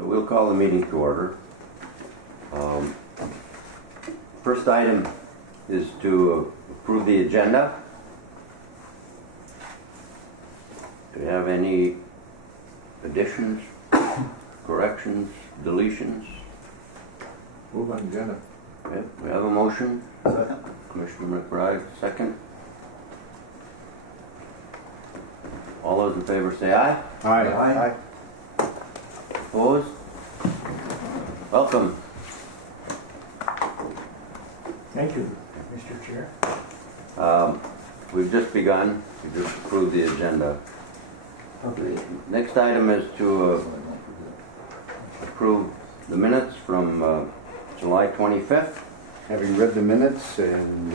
So we'll call the meeting to order. First item is to approve the agenda. Do you have any additions, corrections, deletions? Move on agenda. Okay, we have a motion. Second. Commissioner McBride, second. All those in favor say aye. Aye. Opposed? Welcome. Thank you, Mr. Chair. We've just begun. We just approved the agenda. Okay. Next item is to approve the minutes from July 25th. Having read the minutes and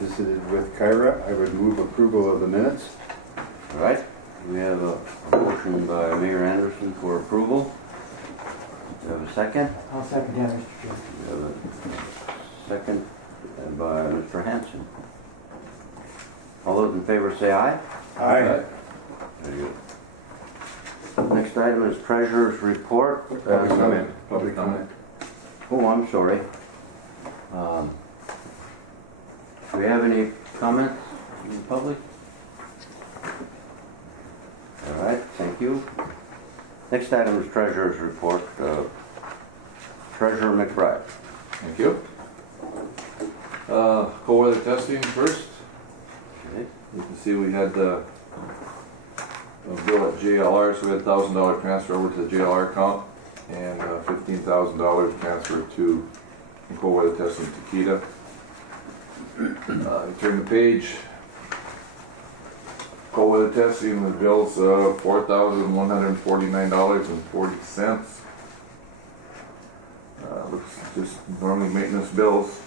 visited with Kyra, I would move approval of the minutes. All right. We have a motion by Mayor Anderson for approval. We have a second. I'll second that, Mr. Chair. We have a second by Mr. Hanson. All those in favor say aye. Aye. Very good. Next item is treasurer's report. Public comment. Public comment. Oh, I'm sorry. Do we have any comments in the public? All right, thank you. Next item is treasurer's report. Treasurer McBride. Thank you. Cold weather testing first. Okay. You can see we had a bill at JLR, so we had $1,000 transfer over to the JLR account and $15,000 transfer to cold weather testing Takeda. You turn the page. Cold weather testing, the bill's $4,149.40. Looks just normally maintenance bills.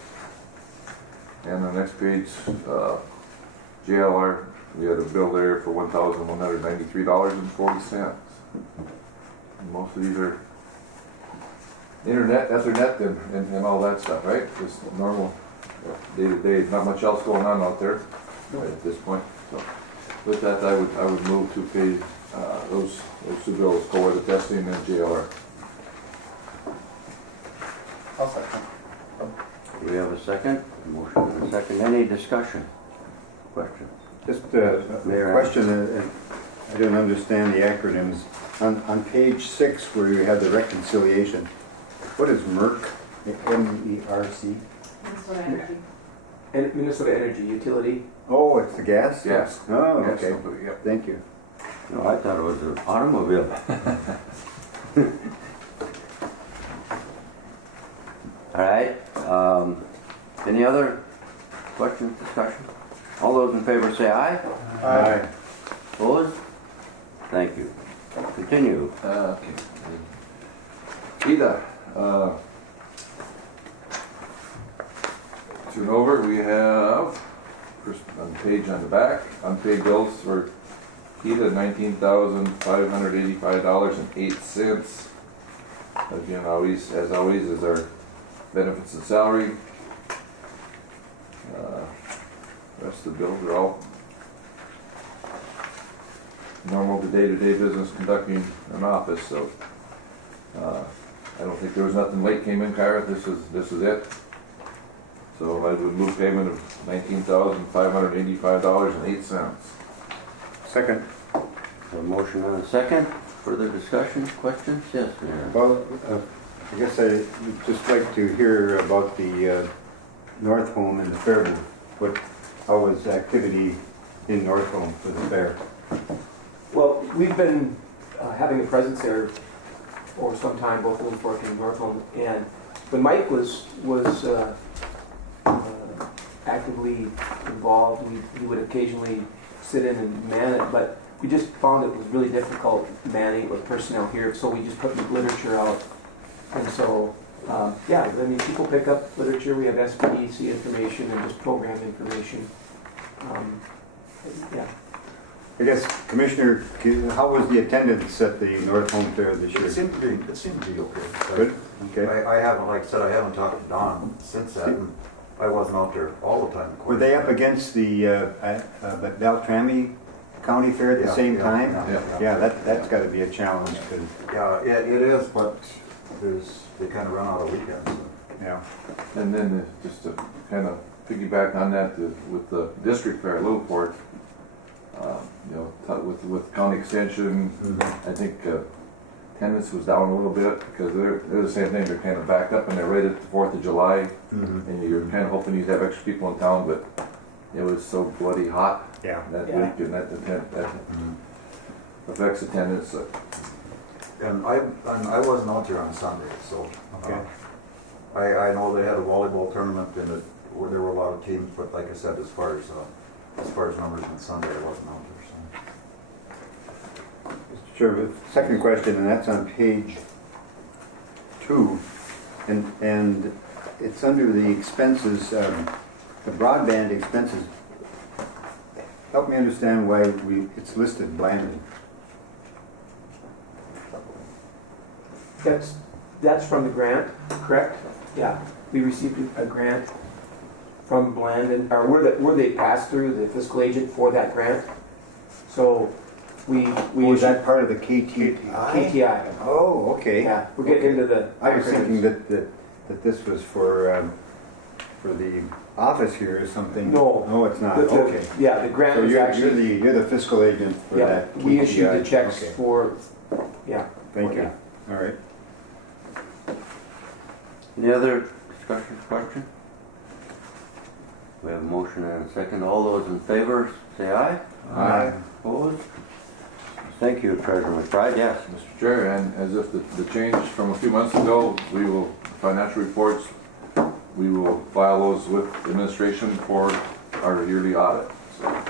And the next page, JLR, we had a bill there for $1,193.40. Most of these are internet, Ethernet, and all that stuff, right? Just normal day to day. Not much else going on out there at this point. So with that, I would move to pay those two bills, cold weather testing and JLR. I'll second. Do we have a second? Motion and a second. Any discussion? Questions? Just a Mayor. question, I don't understand the acronyms. On page 6 where you have the reconciliation, what is MERC? M-E-R-C? Minnesota Energy. Minnesota Energy Utility. Oh, it's the gas? Yes. Oh, Yes, okay. yep. Thank you. No, I thought it was an automobile. All right. Any other questions, discussion? All those in favor say aye. Aye. Opposed? Thank you. Continue. Okay. Ida, turn over, we have, first on the page on the back, unpaid bills for Ida, $19,585.08. Again, as always, is our benefits and salary. Rest of the bills are all normal to day-to-day business conducting an office, so I don't think there was nothing late came in, Kyra. This is it. So I would move payment of $19,585.08. Second. A motion and a second. Further discussion, questions? Yes, Mayor. Well, I guess I'd just like to hear about the North Home and the fair. How was activity in North Home for the fair? Well, we've been having a presence there for some time, both Little Fork and Northholm. And when Mike was actively involved, he would occasionally sit in and man it, but we just found it was really difficult manning it with personnel here, so we just put literature out. And so, yeah, I mean, people pick up literature. We have SPDC information and just program information. Yeah. I guess, Commissioner, how was the attendance at the North Home Fair this year? It seemed to be okay. Good? Okay. I haven't, like I said, I haven't talked to Don since then. I wasn't out there all the time. Were they up against the Beltrami county fair at the Yeah, same yeah, time? yeah. Yeah, that's gotta be a challenge, 'cause, Yeah, it is, but they kind of run out of weekends. So. yeah. And then just to kind of piggyback on that, with the district fair, Littleport, you know, with county extension, I think attendance was down a little bit because they're the same thing. They're kind of backed up and they're right at the 4th of July, and you're kind of hoping you'd have extra people in town, but it was so bloody hot Yeah. that Yeah. week, and that affects attendance. And I wasn't out there on Sunday, so Okay. I know they had a volleyball tournament and where there were a lot of teams, but like I said, as far as numbers on Sunday, I wasn't out there. So. Mr. Chairman, second question, and that's on page 2, and it's under the expenses, the broadband expenses. Help me understand why it's listed Blandon. That's from the grant, correct? Yeah, we received a grant from Blandon, or we're the pass-through, the fiscal agent for that grant. So we Was issued that part of the KTI? KTI. Oh, okay. Yeah, we're getting into the. I was thinking acronyms. that this was for the office here or something. No. No, it's not, The- okay. Yeah, the grant So is actually, you're the fiscal agent for yeah, that we issued the KTI. checks Okay. for, yeah. Thank for you. that. All right. Any other discussion, question? We have a motion and a second. All those in favor, say aye. Aye. Opposed? Thank you, Treasurer McBride, yes. Mr. Chair, and as if the change from a few months ago, financial reports, we will file those with administration for our yearly audit. So,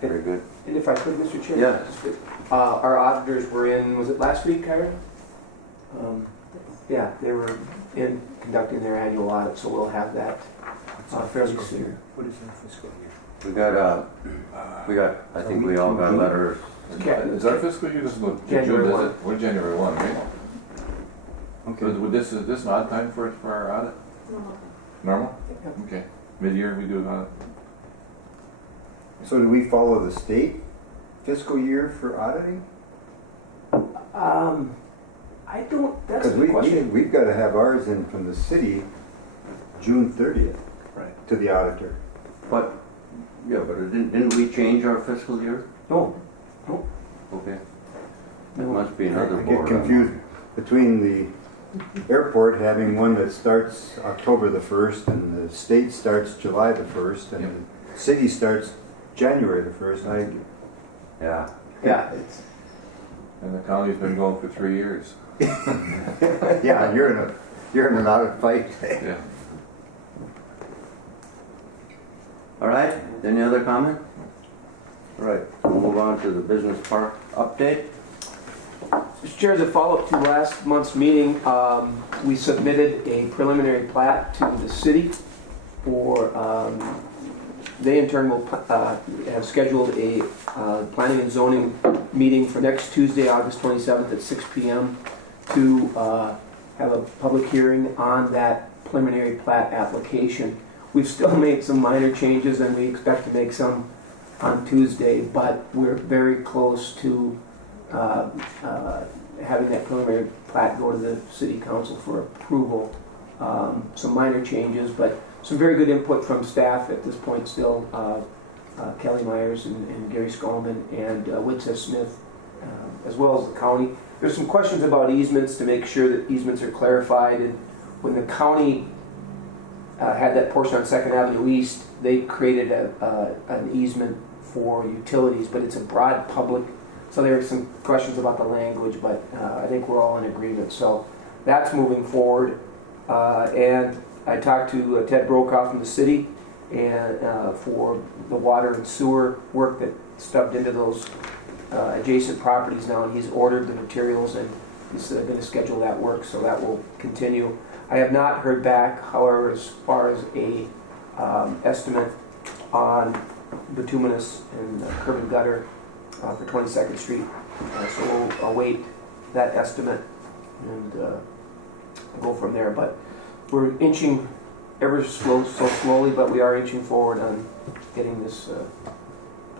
Very good. And if I could, Mr. Chair? Yes. Our auditors were in, was it last week, Kyron? Yeah, they were in conducting their annual audit, so we'll have that fairly soon. What is our fiscal year? I think we all got letters. Is our fiscal year, this is what, June, January is 1. it? We're January 1, right? Okay. Is this an odd time for our audit? Normal? Yep. Okay. Mid-year, we do an audit? So do we follow the state fiscal year for auditing? I don't, that's a Because good question. we've got to have ours in from the city June 30th. Right. To the auditor. But didn't we change our fiscal year? No, Okay. It no. must be another I board. get confused between the airport having one that starts October the 1st and the state starts July the 1st and the city starts January the 1st. Yeah. Yeah, it's, And the county's been going for 3 years. Yeah, you're in an audit fight. Yeah. All right, any other comment? All right, we'll move on to the business park update. Mr. Chair, as a follow-up to last month's meeting, we submitted a preliminary plat to the city for, they in turn will have scheduled a planning and zoning meeting for next Tuesday, August 27th at 6 p.m. to have a public hearing on that preliminary plat application. We've still made some minor changes and we expect to make some on Tuesday, but we're very close to having that preliminary plat go to the city council for approval. Some minor changes, but some very good input from staff at this point still. Kelly Myers and Gary Skolman and Winseth Smith, as well as the county. There's some questions about easements to make sure that easements are clarified. And when the county had that portion on 2nd Avenue East, they created an easement for utilities, but it's a broad public. So there are some questions about the language, but I think we're all in agreement. So that's moving forward. And I talked to Ted Brokaw from the city and for the water and sewer work that stubbed into those adjacent properties now, and he's ordered the materials and he's going to schedule that work, so that will continue. I have not heard back, however, as far as a estimate on bituminous and curb and gutter for 22nd Street. So we'll await that estimate and go from there. But we're inching so slowly, but we are inching forward on getting this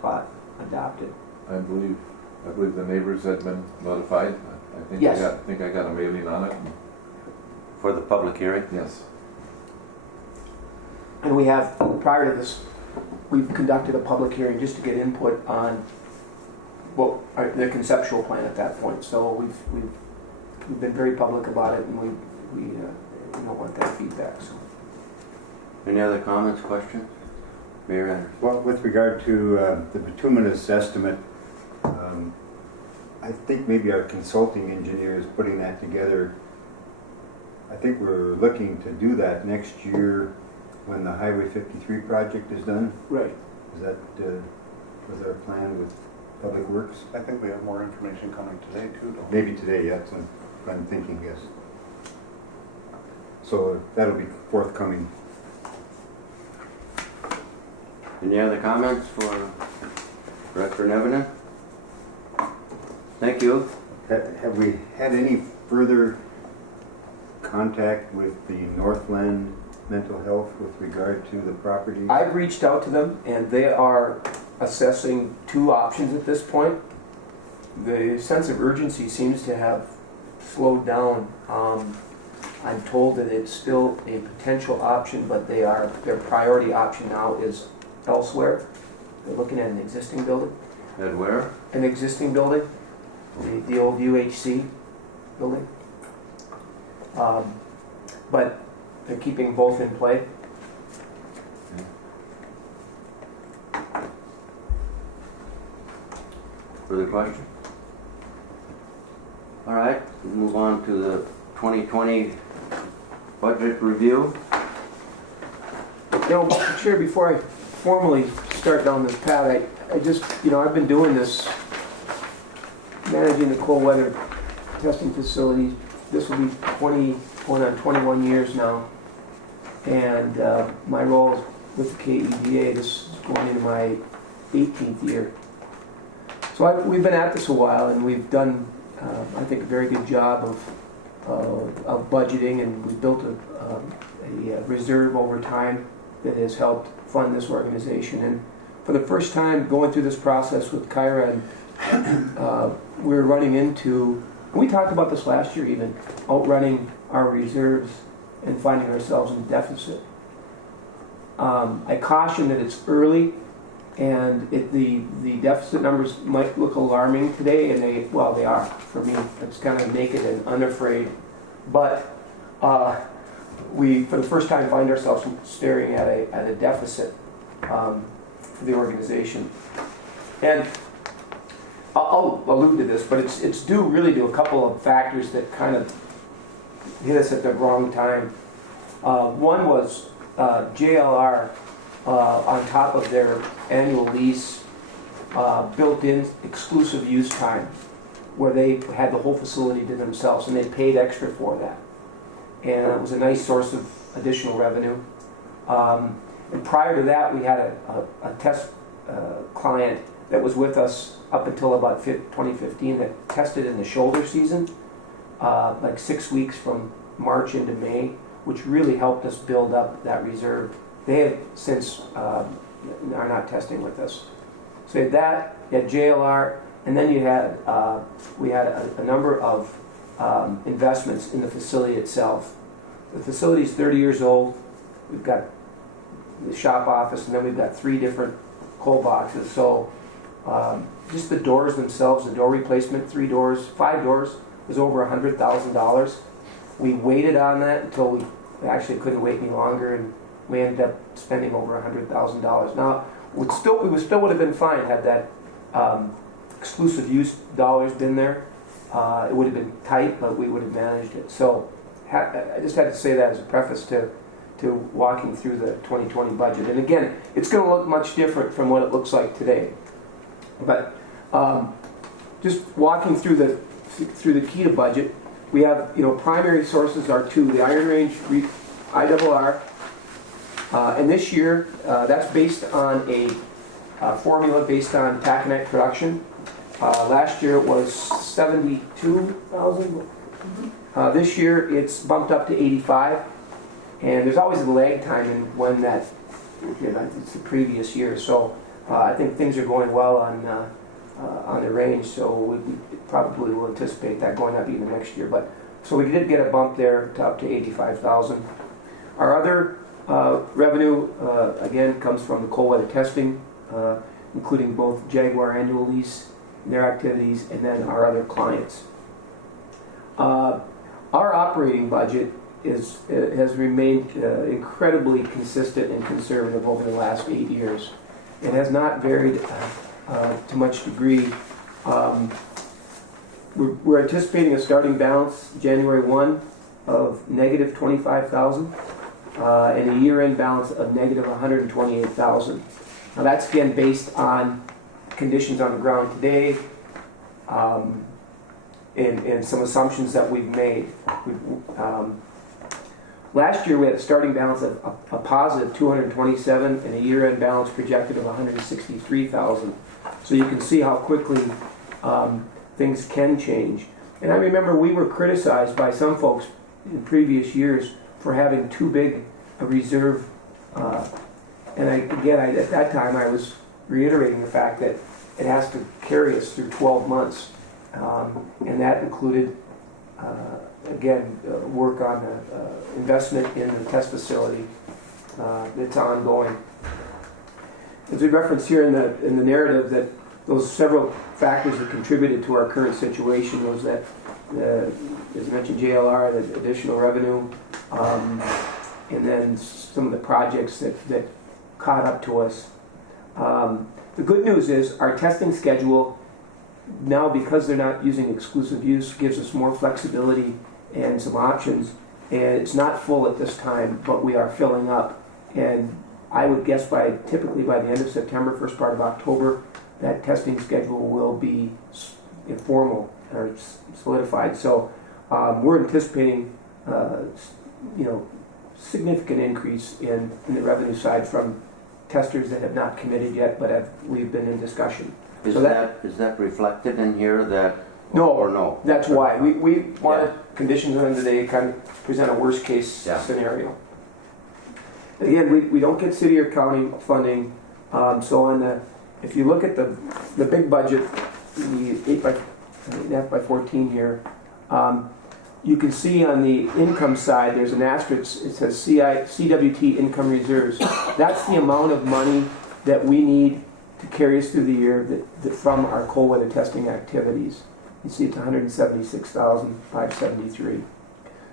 plot adopted. I believe the neighbors had been notified. I think Yes. I think I got a mailing on it. For the public hearing? Yes. And we have, prior to this, we've conducted a public hearing just to get input on the conceptual plan at that point. So we've been very public about it, and we don't want that feedback. So. Any other comments, questions? Mayor Anderson? Well, with regard to the bituminous estimate, I think maybe our consulting engineer is putting that together. I think we're looking to do that next year when the Highway 53 project is done. Right. Is that was our plan with Public Works? I think we have more information coming today too, don't we? Maybe today, yeah, that's what I'm thinking, yes. So that'll be forthcoming. Any other comments for Director Nevenin? Thank you. Have we had any further contact with the Northland Mental Health with regard to the property? I've reached out to them, and they are assessing two options at this point. The sense of urgency seems to have slowed down. I'm told that it's still a potential option, but their priority option now is elsewhere. They're looking at an existing building. Ed, where? An existing building, the old UHC building. But they're keeping both in play. Further questions? All right, we'll move on to the 2020 budget review. You know, Mr. Chair, before I formally start down this path, I just, I've been doing this, managing the cold weather testing facility. This will be going on 21 years now. And my role with the KEDA, this is going into my 18th year. So we've been at this a while, and we've done, I think, a very good job of budgeting, and we built a reserve over time that has helped fund this organization. And for the first time going through this process with Kyra, we're running into, and we talked about this last year even, outrunning our reserves and finding ourselves in deficit. I caution that it's early, and the deficit numbers might look alarming today, and they are for me. It's kind of naked and unafraid, but we, for the first time, find ourselves staring at a deficit for the organization. And I'll allude to this, but it's due really to a couple of factors that kind of hit us at the wrong time. One was JLR, on top of their annual lease, built in exclusive use time, where they had the whole facility to themselves, and they paid extra for that. And it was a nice source of additional revenue. And prior to that, we had a test client that was with us up until about 2015 that tested in the shoulder season, like 6 weeks from March into May, which really helped us build up that reserve. They have since are not testing with us. So you had that, you had JLR, and then you had we had a number of investments in the facility itself. The facility is 30 years old. We've got the shop office, and then we've got 3 different cold boxes. So just the doors themselves, the door replacement, 5 doors, was over $100,000. We waited on that until we actually couldn't wait any longer, and we ended up spending over $100,000. Now, we still would have been fine had that exclusive use dollars been there. It would have been tight, but we would have managed it. So I just had to say that as a preface to walking through the 2020 budget. And again, it's going to look much different from what it looks like today. But just walking through the key to budget, we have, primary sources are 2: the Iron Range IRR, and this year that's based on a formula based on taconite production. Last year it was 72,000. This year it's bumped up to 85, and there's always a lag time in when that, it's the previous year. So I think things are going well on the range, so we probably will anticipate that going up even next year. But so we did get a bump there to up to 85,000. Our other revenue again comes from the cold weather testing, including both Jaguar annual lease, their activities, and then our other clients. Our operating budget has remained incredibly consistent and conservative over the last 8 years. It has not varied to much degree. We're anticipating a starting balance January 1 of negative 25,000 and a year-end balance of negative 128,000. Now that's again based on conditions on the ground today and some assumptions that we've made. Last year we had a starting balance of a positive 227 and a year-end balance projected of 163,000. So you can see how quickly things can change. And I remember we were criticized by some folks in previous years for having too big a reserve. And at that time I was reiterating the fact that it has to carry us through 12 months. And that included work on the investment in the test facility that's ongoing. As we reference here in the narrative, that those several factors that contributed to our current situation was that, as mentioned, JLR, the additional revenue, and then some of the projects that caught up to us. The good news is our testing schedule now, because they're not using exclusive use, gives us more flexibility and some options. And it's not full at this time, but we are filling up. And I would guess typically by the end of September, first part of October, that testing schedule will be informal or solidified. So we're anticipating, significant increase in the revenue side from testers that have not committed yet, but we've been in discussion. Is that reflected in here that? No, or no? That's why we wanted conditions on today kind of present a worst case scenario. Again, we don't get city or county funding, so if you look at the big budget, the 8 by 14 here, you can see on the income side there's an asterisk. It says CWT income reserves. That's the amount of money that we need to carry us through the year from our cold weather testing activities. You see it's 176,573.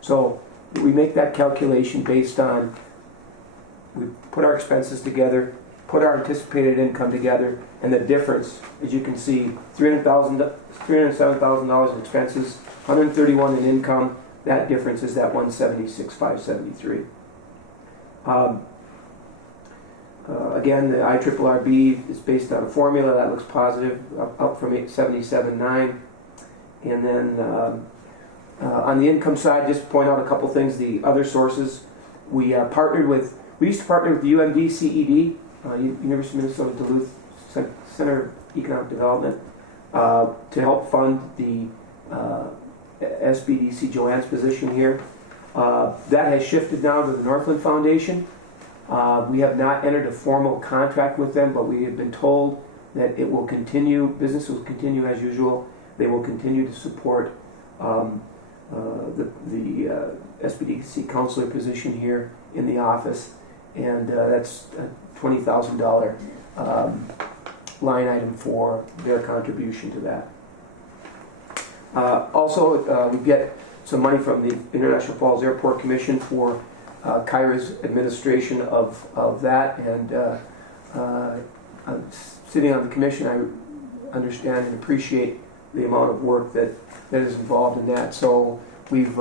So we make that calculation based on, we put our expenses together, put our anticipated income together, and the difference, as you can see, $307,000 in expenses, 131 in income. That difference is that 176,573. Again, the IRRB is based on a formula that looks positive, up from 877.9. And then on the income side, just point out a couple things. The other sources, we used to partner with the UMD CED, University of Minnesota Duluth Center of Economic Development, to help fund the SBDC Joanne's position here. That has shifted now to the Northland Foundation. We have not entered a formal contract with them, but we have been told that it will continue, business will continue as usual. They will continue to support the SBDC counselor position here in the office, and that's a $20,000 line item for their contribution to that. Also, we get some money from the International Falls Airport Commission for Kyra's administration of that, and sitting on the commission, I understand and appreciate the amount of work that is involved in that. So we've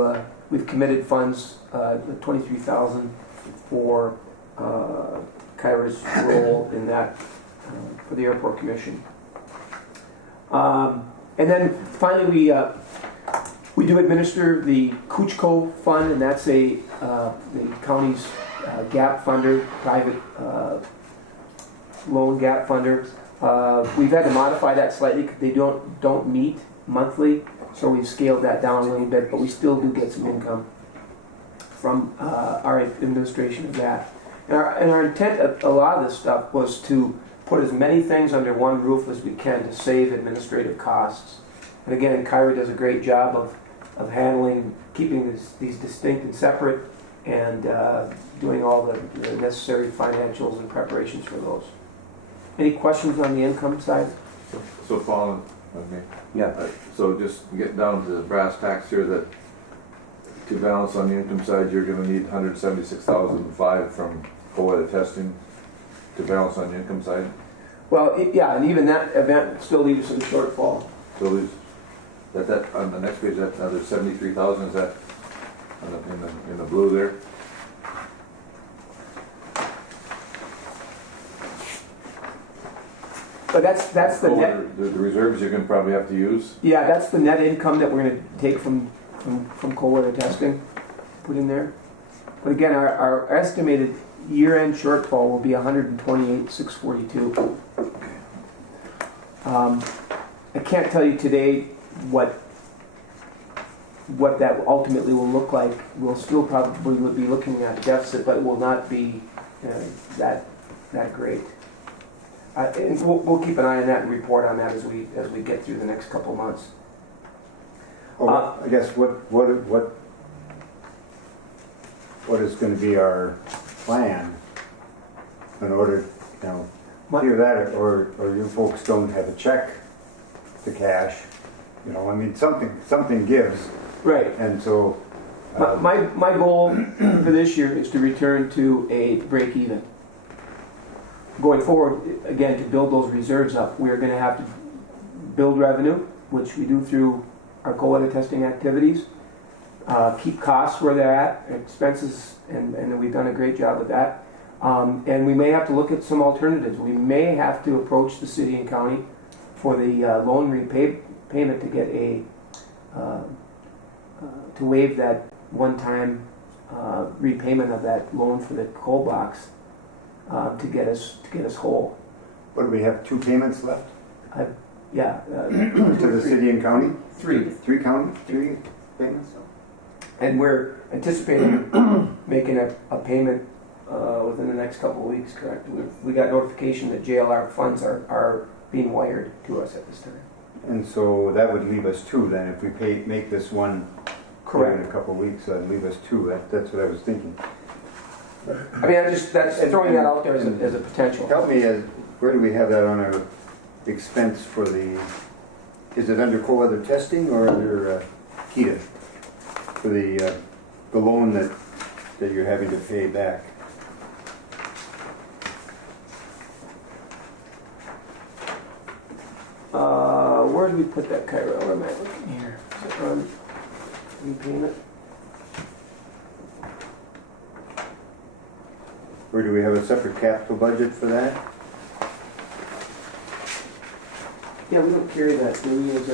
committed funds, $23,000 for Kyra's role in that for the airport commission. And then finally, we do administer the Koochiching fund, and that's the county's gap funder, private loan gap funder. We've had to modify that slightly because they don't meet monthly, so we've scaled that down a little bit, but we still do get some income from our administration of that. And our intent of a lot of this stuff was to put as many things under one roof as we can to save administrative costs. And again, Kyra does a great job of handling, keeping these distinct and separate, and doing all the necessary financials and preparations for those. Any questions on the income side? So following, okay. Yeah. So just get down to the brass tacks here, that to balance on the income side, you're gonna need 176,005 from co-weather testing to balance on the income side. Well, yeah, and even that event still leaves us in a shortfall. So there's, that on the next page, that another 73,000, is that in the blue there? But that's the net. The reserves you're gonna probably have to use. Yeah, that's the net income that we're going to take from cold weather testing, put in there. But again, our estimated year-end shortfall will be 128,642. I can't tell you today what that ultimately will look like. We'll still probably be looking at a deficit, but it will not be that great. And we'll keep an eye on that and report on that as we get through the next couple of months. Well, I guess what is going to be our plan in order, either that or you folks don't have a check to cash, I mean, something gives, Right. and so. My goal for this year is to return to a break even. Going forward, again, to build those reserves up, we're going to have to build revenue, which we do through our cold weather testing activities, keep costs where they're at, expenses, and we've done a great job with that. And we may have to look at some alternatives. We may have to approach the city and county for the loan repayment to get to waive that one-time repayment of that loan for the coal box to get us whole. What do we have, 2 payments left Yeah. to the city and county? 3. 3 payments? And we're anticipating making a payment within the next couple of weeks, correct? We got notification that JLR funds are being wired to us at this time. And so that would leave us 2 then, if we make this one Correct. in a couple of weeks, that'd leave us 2. That's what I was thinking. I mean, that's throwing that out there as a potential. Help me, where do we have that on our expense for is it under cold weather testing or under KETA? For the loan that you're having to pay back? Where did we put that, Kyra? Where am I looking here? Is it on repayment? Or do we have a separate capital budget for that? Yeah, we don't carry that, do we? As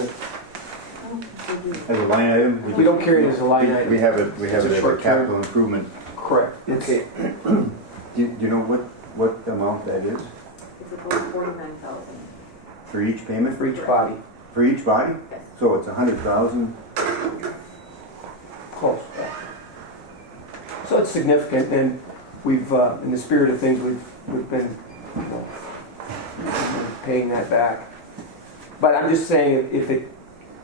a line item? We don't carry it as a line item. We have it It's a as a short capital term. improvement. Correct. Okay. Do you know what amount that is It's about 49,000. for each payment? For each body. For each body? Yes. So it's 100,000? Close. So it's significant, and we've, in the spirit of things, we've been paying that back. But I'm just saying, if it,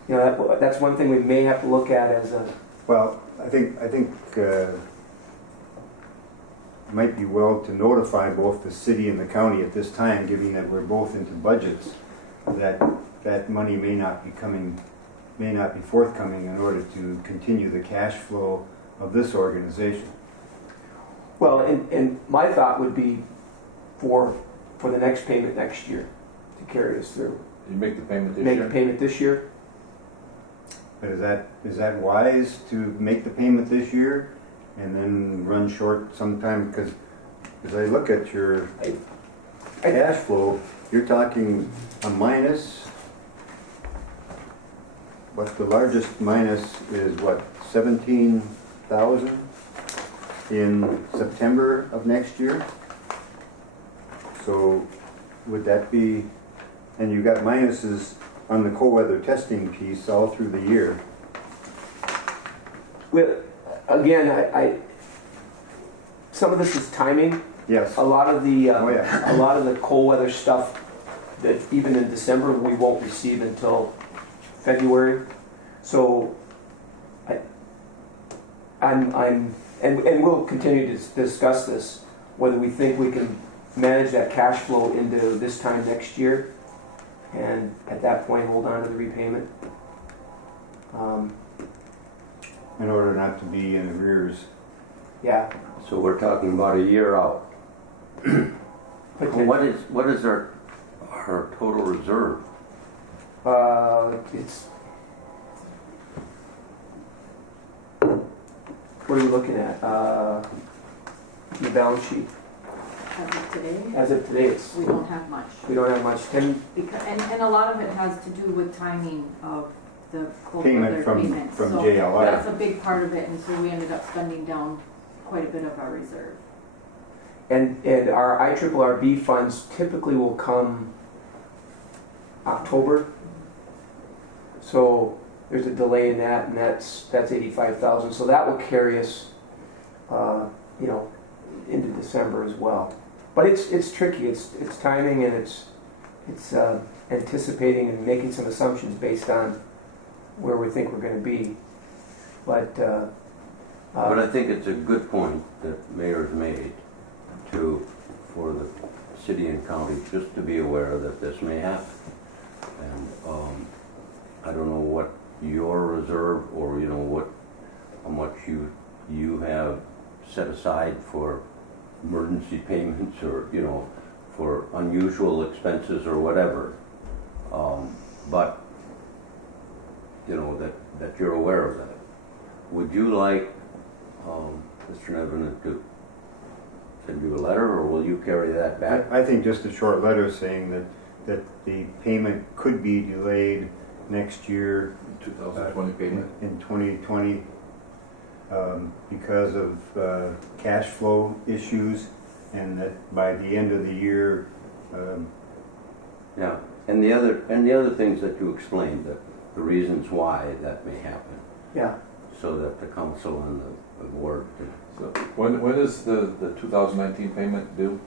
that's one thing we may have to look at as a. Well, I think it might be well to notify both the city and the county at this time, given that we're both into budgets, that money may not be forthcoming in order to continue the cash flow of this organization. Well, and my thought would be for the next payment next year to carry us through. You make the payment this Make year? the payment this year. But is that wise to make the payment this year and then run short sometime? Because as I look at your cash flow, you're talking a minus. What the largest minus is what, 17,000 in September of next year? So would that be, and you got minuses on the cold weather testing piece all through the year. Well, again, I some of this is timing. Yes. A lot of the, Oh, yeah. a lot of the cold weather stuff that even in December, we won't receive until February. So and we'll continue to discuss this, whether we think we can manage that cash flow into this time next year, and at that point, hold on to the repayment. In order not to be in arrears. Yeah. So we're talking about a year out. What is our total reserve? It's. What are you looking at? The balance sheet. As of today, As of today, it's, we don't have much. we don't have much. Because, and a lot of it has to do with timing of the cold Payment weather from payments. So JLR. that's a big part of it, and so we ended up spending down quite a bit of our reserve. And our IRRB funds typically will come October. So there's a delay in that, and that's 85,000. So that will carry us, into December as well. But it's tricky. It's timing, and it's anticipating and making some assumptions based on where we think we're going to be. But I think it's a good point that Mayor's made for the city and county just to be aware that this may happen. And I don't know what your reserve or how much you have set aside for emergency payments or for unusual expenses or whatever. But that you're aware of that. Would you like Mr. Nevin to send you a letter, or will you carry that back? I think just a short letter saying that the payment could be delayed next year. 2020 payment. In 2020 because of cash flow issues, and that by the end of the year. Yeah, and the other things that you explained, the reasons why that may happen, yeah, so that the council and the board can. So when is the 2019 payment due?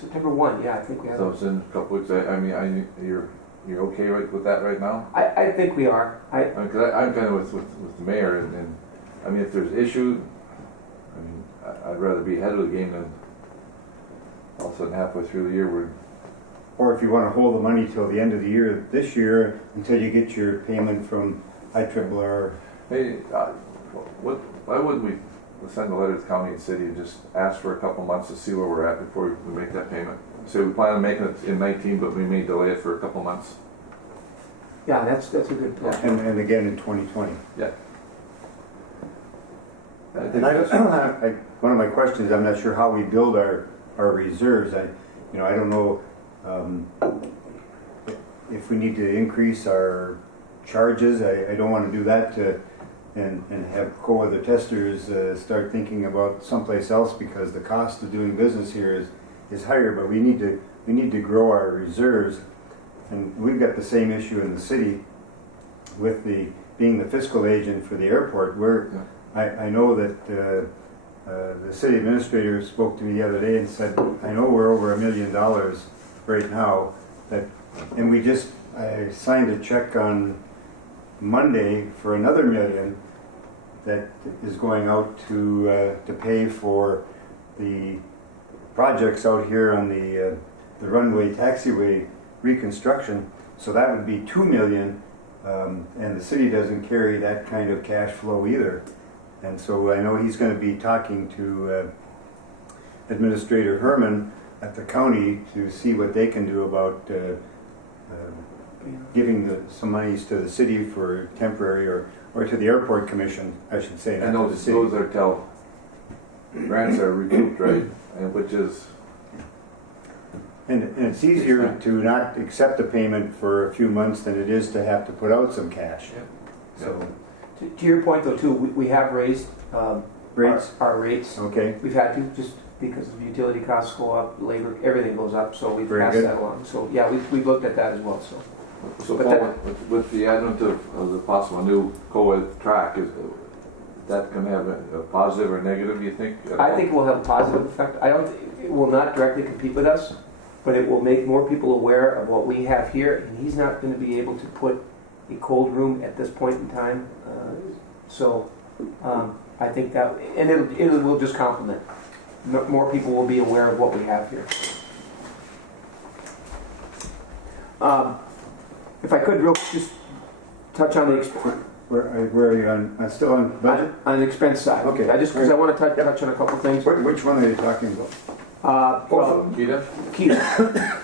September 1. Yeah, I think we have. So it's in a couple weeks. You're okay with that right now? I think we are. Because I'm kind of with the mayor, and I mean, if there's issue, I'd rather be ahead of the game than all of a sudden halfway through the year Or if you want to hold the money till the end of the year, this year, until you get your payment from IRRR. Hey, why wouldn't we send a letter to the county and city and just ask for a couple months to see where we're at before we make that payment? Say we plan on making it in 19, but we may delay it for a couple months. Yeah, that's a good point. And again in 2020. Yeah. I think And one of my questions, I'm not sure how we build our reserves. I don't know if we need to increase our charges. I don't want to do that and have co-weather testers start thinking about someplace else because the cost of doing business here is higher. But we need to grow our reserves, and we've got the same issue in the city with being the fiscal agent for the airport. I know that the city administrator spoke to me the other day and said, I know we're over $1 million right now, and I signed a check on Monday for another $1 million that is going out to pay for the projects out here on the runway taxiway reconstruction. So that would be $2 million, and the city doesn't carry that kind of cash flow either. And so I know he's going to be talking to Administrator Herman at the county to see what they can do about giving some monies to the city for temporary or to the airport commission, I should say. And not to the city. those are grants are recouped, right? And which is. And it's easier to not accept a payment for a few months than it is to have to put out some cash. Yeah. So To your point, though, too, we have raised rates, our rates. okay. We've had to, just because of utility costs go up, labor, everything goes up, so we've Very passed good. that along. So, yeah, we've looked at that as well, so. So But Paul, with the advent of the possible new co-ed track, that can have a positive or negative, you think? I think it will have a positive effect. I don't, it will not directly compete with us, but it will make more people aware of what we have here, and he's not going to be able to put a cold room at this point in time. I think that, and it will just complement. More people will be aware of what we have here. If I could just touch on the Where are you on, still on budget? on the expense side. Okay. Because I want to touch on a couple things. Which one are you talking about? Well, Keita?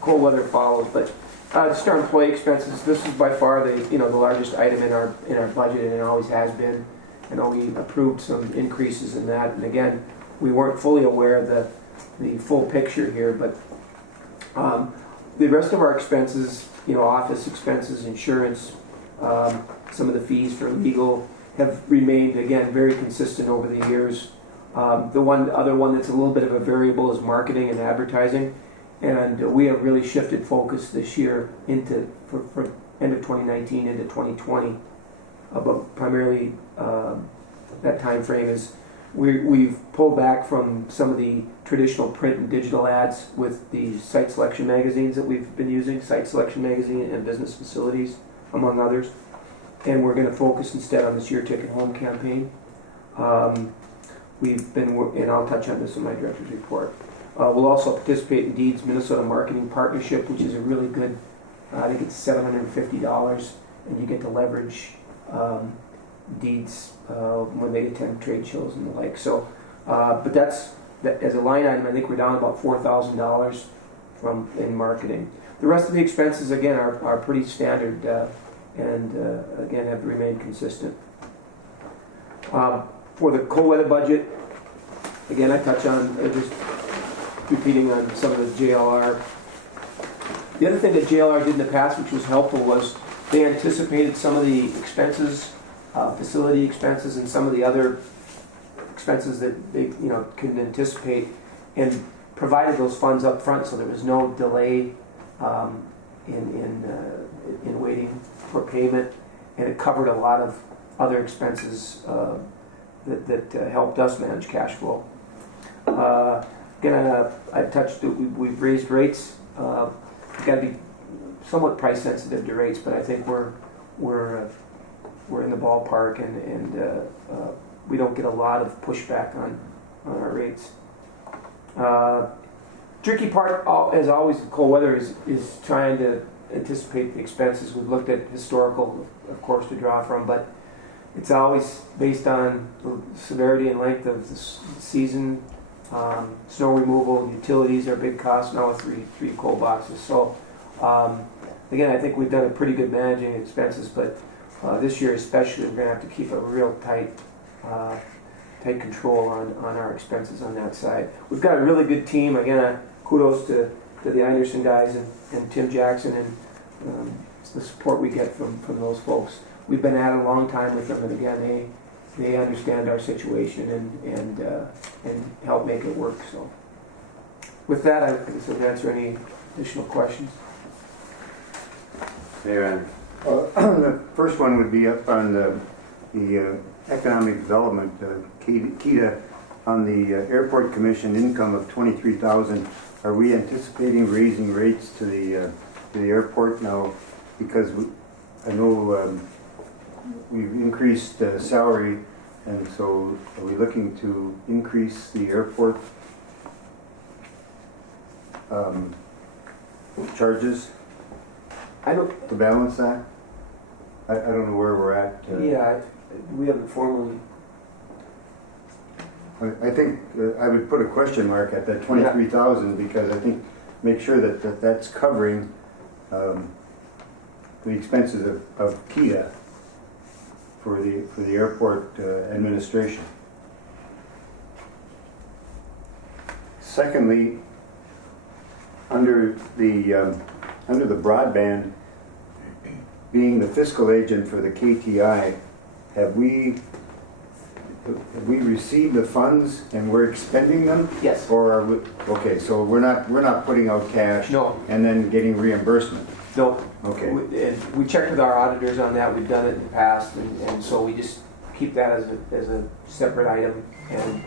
cold weather follows, but just our employee expenses. This is by far the largest item in our budget, and it always has been. I know we approved some increases in that, and again, we weren't fully aware of the full picture here, but the rest of our expenses, office expenses, insurance, some of the fees for legal have remained, again, very consistent over the years. The other one that's a little bit of a variable is marketing and advertising, and we have really shifted focus this year for end of 2019 into 2020. But primarily that time frame is we've pulled back from some of the traditional print and digital ads with the site selection magazines that we've been using, Site Selection Magazine and Business Facilities, among others. And we're going to focus instead on this Your Ticket Home campaign. We've been, and I'll touch on this in my director's report. We'll also participate in Deed's Minnesota Marketing Partnership, which is a really good, I think it's $750, and you get to leverage Deeds when they attend trade shows and the like. So, but that as a line item, I think we're down about $4,000 in marketing. The rest of the expenses, again, are pretty standard and again have remained consistent. For the cold weather budget, again, I touch on just repeating on some of the JLR. The other thing that JLR did in the past, which was helpful, was they anticipated some of the expenses, facility expenses, and some of the other expenses that they couldn't anticipate, and provided those funds up front, so there was no delay in waiting for payment, and it covered a lot of other expenses that helped us manage cash flow. Again, I touched that we've raised rates. We've got to be somewhat price sensitive to rates, but I think we're in the ballpark, and we don't get a lot of pushback on our rates. Tricky part, as always, in cold weather is trying to anticipate the expenses. We've looked at historical, of course, to draw from, but it's always based on the severity and length of the season. Snow removal, utilities are big costs now with three cold boxes. So again, I think we've done a pretty good managing expenses, but this year especially, we're going to have to keep a real tight control on our expenses on that side. We've got a really good team. Again, kudos to the Anderson guys and Tim Jackson and the support we get from those folks. We've been at it a long time with them, and again, they understand our situation and help make it work. So with that, I guess I'll answer any additional questions. Mayor, The first one would be up on the economic development, KETA, on the airport commission income of $23,000. Are we anticipating raising rates to the airport now? Because I know we've increased salary, and so are we looking to increase the airport charges to balance that? I don't know where we're at. We haven't formally. I think I would put a question mark at that 23,000 because I think make sure that that's covering the expenses of KETA for the airport administration. Secondly, under the broadband, being the fiscal agent for the KTI, have we received the funds and we're expending them? Yes. Or are we, okay, so we're not putting out cash. No. And then getting reimbursement. No. Okay. We checked with our auditors on that. We've done it in the past, and so we just keep that as a separate item, and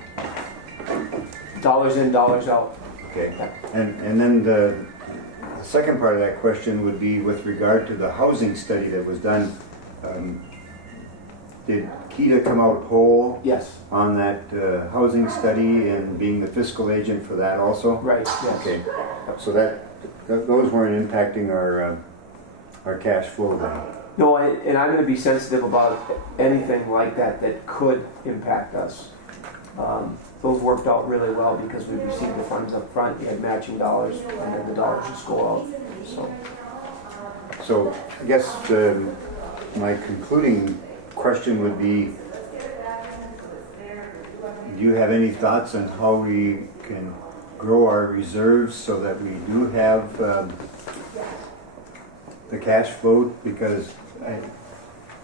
dollars in, dollars out. Okay, and then the second part of that question would be with regard to the housing study that was done. Did KEDA come out whole Yes, on that housing study and being the fiscal agent for that also? right, yes. Okay, so those weren't impacting our cash flow then? No, and I'm gonna be sensitive about anything like that that could impact us. Those worked out really well because we received the funds up front, we had matching dollars, and then the dollars just go out, so. So I guess my concluding question would be, do you have any thoughts on how we can grow our reserves so that we do have the cash flow? Because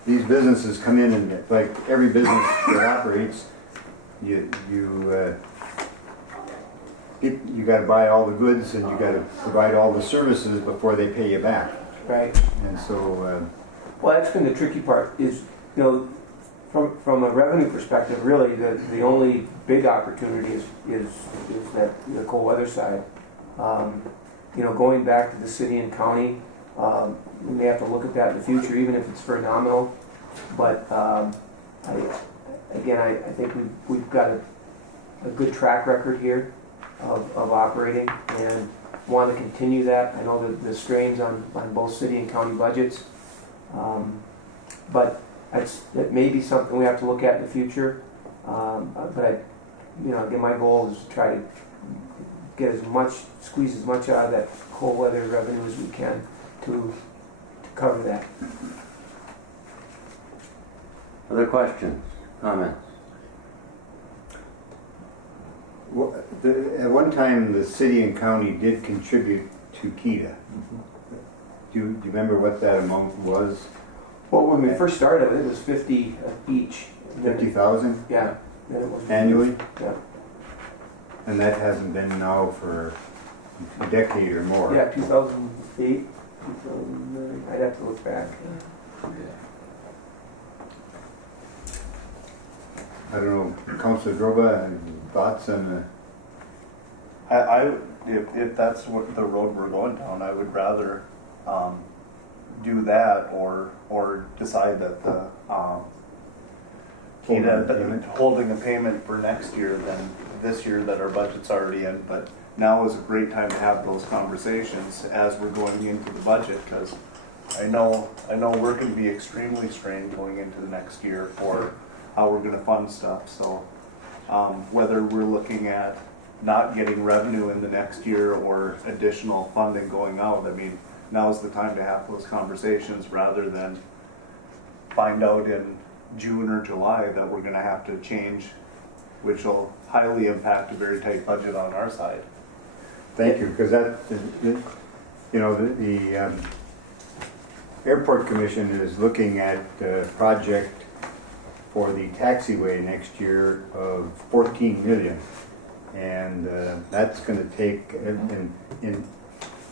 these businesses come in and like every business that operates, you got to buy all the goods and you got to provide all the services before they pay you back. Right. And so, Well, that's been the tricky part, is, you know, from a revenue perspective, really, the only big opportunity is that the cold weather side. You know, going back to the city and county, we may have to look at that in the future, even if it's for nominal. But I think we've got a good track record here of operating, and want to continue that. I know the strains on both city and county budgets, but that may be something we have to look at in the future. But again, my goal is to try to get squeeze as much out of that cold weather revenue as we can to cover that. Other questions, comments? well, at one time, the city and county did contribute to KEDA. Do you remember what that amount was? Well, when we first started, it was 50 each. And then- 50,000 Yeah. Then it was annually? Yeah. And that hasn't been now for a decade or more. Yeah, 2008, 2009. I'd have to look back. I don't know, Councilor Droba, any thoughts on If that's what the road we're going down, I would rather do that or decide that the holding a payment for next year than this year that our budget's already in. But now is a great time to have those conversations as we're going into the budget, because I know we're going to be extremely strained going into the next year for how we're going to fund stuff. So whether we're looking at not getting revenue in the next year or additional funding going out, I mean, now is the time to have those conversations rather than find out in June or July that we're going to have to change, which will highly impact a very tight budget on our side. Thank you, because the Airport Commission is looking at a project for the taxiway next year of 14 million. And that's going to take, and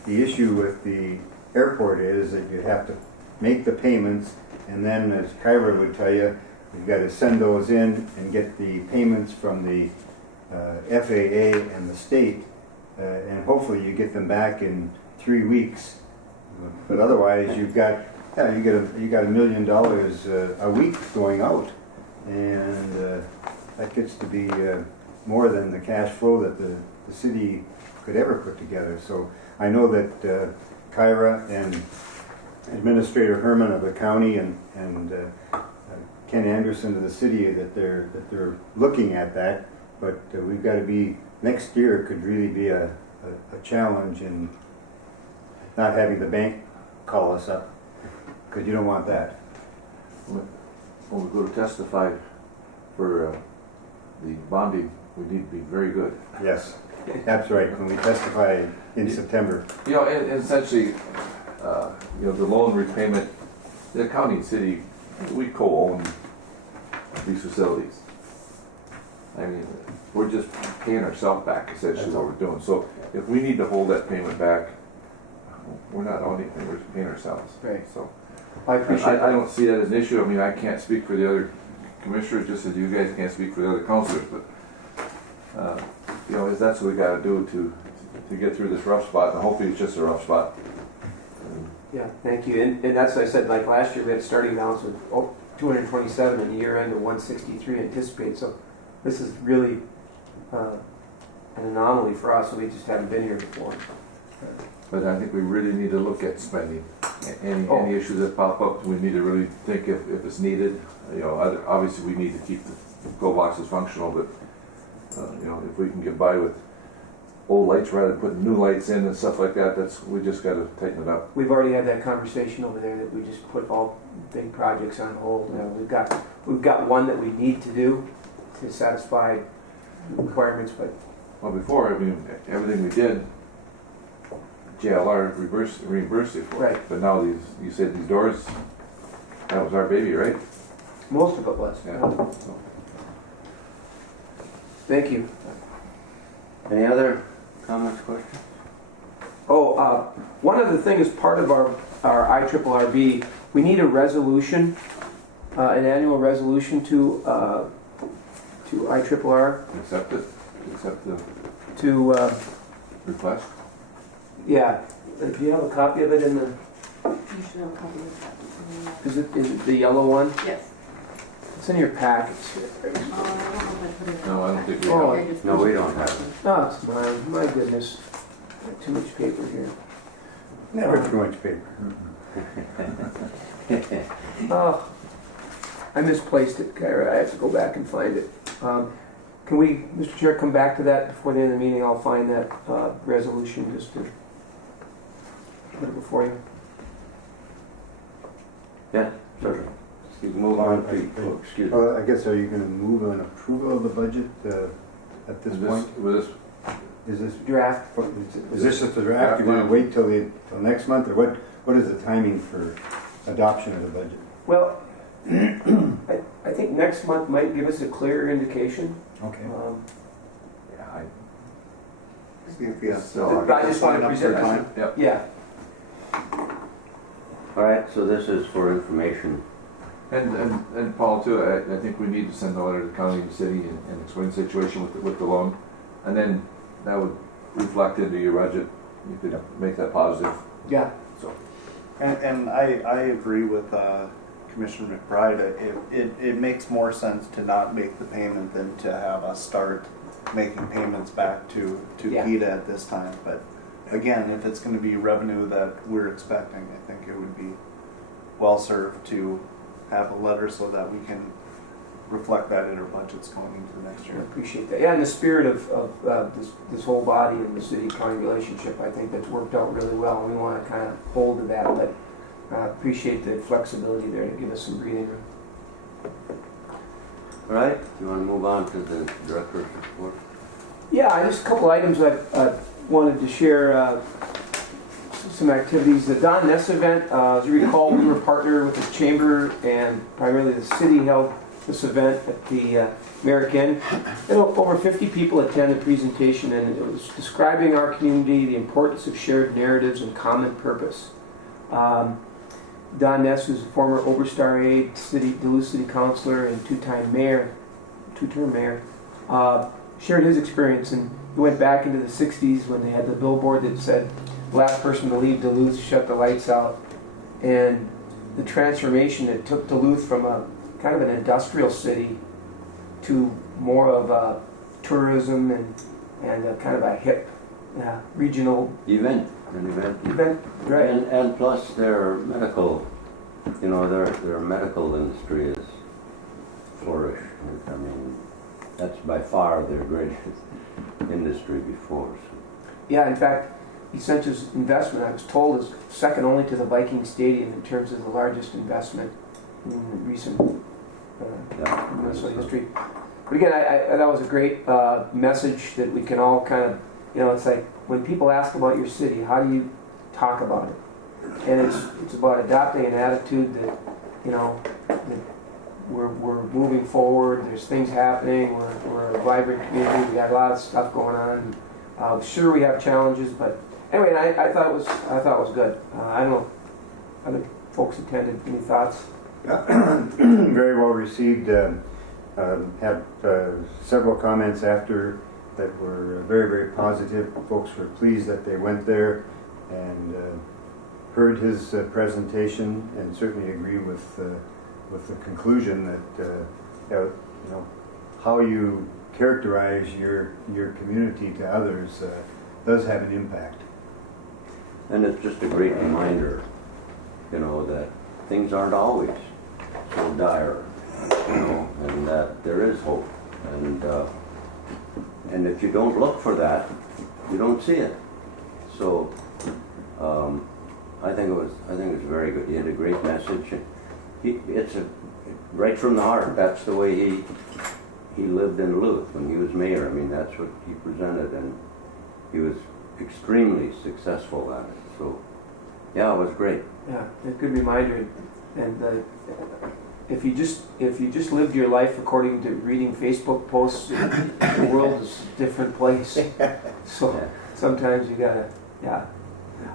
the issue with the airport is that you have to make the payments, and then, as Kyra would tell you, you've got to send those in and get the payments from the FAA and the state, and hopefully you get them back in 3 weeks. But otherwise, you got $1 million a week going out, and that gets to be more than the cash flow that the city could ever put together. So I know that Kyra and Administrator Herman of the county and Ken Anderson of the city that they're looking at that, but we've got to be, next year could really be a challenge in not having the bank call us up, because you don't want that. When we go to testify for the bonding, we need to be very good. Yes, that's right, when we testify in September. You know, and essentially, the loan repayment, the county and city, we co-own these facilities. I mean, we're just paying ourselves back, essentially, what we're doing. So if we need to hold that payment back, we're not owning anything, we're just paying ourselves. Right. So I appreciate I that. don't see that as an issue. I mean, I can't speak for the other commissioners, just as you guys can't speak for the other councilors, but, you know, that's what we gotta do to get through this rough spot, and hopefully it's just a rough spot. Yeah, thank you. And that's what I said, like last year we had a starting balance of 227 and the year end of 163 anticipated. So this is really an anomaly for us. So we just haven't been here before. But I think we really need to look at spending. Any issues that pop up, we need to really think if it's needed. You know, obviously we need to keep the pillboxes functional, but you know, if we can get by with old lights rather than putting new lights in and stuff like that, we just got to tighten it up. We've already had that conversation over there that we just put all big projects on hold. We've got one that we need to do to satisfy requirements, but Well, before, I mean, everything we did, JLR reimbursed it for. Right. But now you said these doors, that was our baby, right? most of it was. Yeah. So, Thank you. Any other comments, questions? Oh, one other thing is part of our IRRB, we need a resolution, an annual resolution to IRRR accept it, accept the to, request. yeah. Do you have a copy of it in the, You should have a copy of that. is it the yellow one? Yes. It's in your packets. I don't know if I put it in. No, I don't think we Oh. have. Okay, just- No, we don't have it. Oh, it's mine. My goodness. Got too much paper here. Never too much paper. Oh, I misplaced it, Kyra. I have to go back and find it. Can we, Mr. Chair, come back to that before the end of the meeting? I'll find that resolution just to put it before you. Yeah, certainly. You can move on to, excuse me. I guess, are you going to move on approval of the budget at this point? With this, Is this Draft. is this just a draft? You want to wait till next month, or what is the timing for adoption of the budget? Well, I think next month might give us a clearer indication. Okay. yeah, See if we have So, I just want to present time. it. Yeah. All right, so this is for information. And Paul too, I think we need to send a letter to the county and city and explain the situation with the loan. And then that would reflect into your budget. You could make that positive. Yeah. So, And I agree with Commissioner McBride. It makes more sense to not make the payment than to have us start making payments back to Yeah. PETA at this time. But again, if it's going to be revenue that we're expecting, I think it would be well served to have a letter so that we can reflect that in our budgets going into the next I year. appreciate that. Yeah, in the spirit of this whole body and the city-county relationship, I think that's worked out really well, and we want to kind of hold to that, but appreciate the flexibility there to give us some breathing room. All right, you want to move on to the director's report? Yeah, just a couple items I wanted to share. Some activities. The Don Ness event, as you recall, we were partnered with the Chamber and primarily the city held this event at the Merrick Inn. Over 50 people attended the presentation, and it was describing our community, the importance of shared narratives and common purpose. Don Ness, who's a former Oberstar aide, Duluth City Councilor, and two-term mayor, shared his experience, and he went back into the 60s when they had the billboard that said, "Last person to leave Duluth, shut the lights out," and the transformation that took Duluth from a kind of an industrial city to more of a tourism and a kind of a hip regional An event. right? And plus their medical, their medical industry is flourished. I mean, that's by far their greatest industry before. So. Yeah, in fact, Essentia's investment, I was told, is second only to the Viking Stadium in terms of the largest investment in recent Minnesota history. But again, I that was a great message that we can all kind of, it's like when people ask about your city, how do you talk about it? And it's about adopting an attitude that, that we're moving forward. There's things happening. We're a vibrant community. We got a lot of stuff going on. Sure, we have challenges, but anyway, I thought it was good. I don't know. Other folks attended. Any thoughts? Very well received. Had several comments after that were very, very positive. Folks were pleased that they went there and heard his presentation, and certainly agree with the conclusion that you know, how you characterize your community to others does have an impact. And it's just a great reminder, you know, that things aren't always so dire, you know, and that there is hope. And if you don't look for that, you don't see it. So I think it was very good. He had a great message. It's right from the heart. That's the way he lived in Duluth when he was mayor. I mean, that's what he presented, and he was extremely successful at it. So yeah, it was great. Yeah, a good reminder. And if you just lived your life according to reading Facebook posts, the world is a different place. So sometimes you gotta, yeah.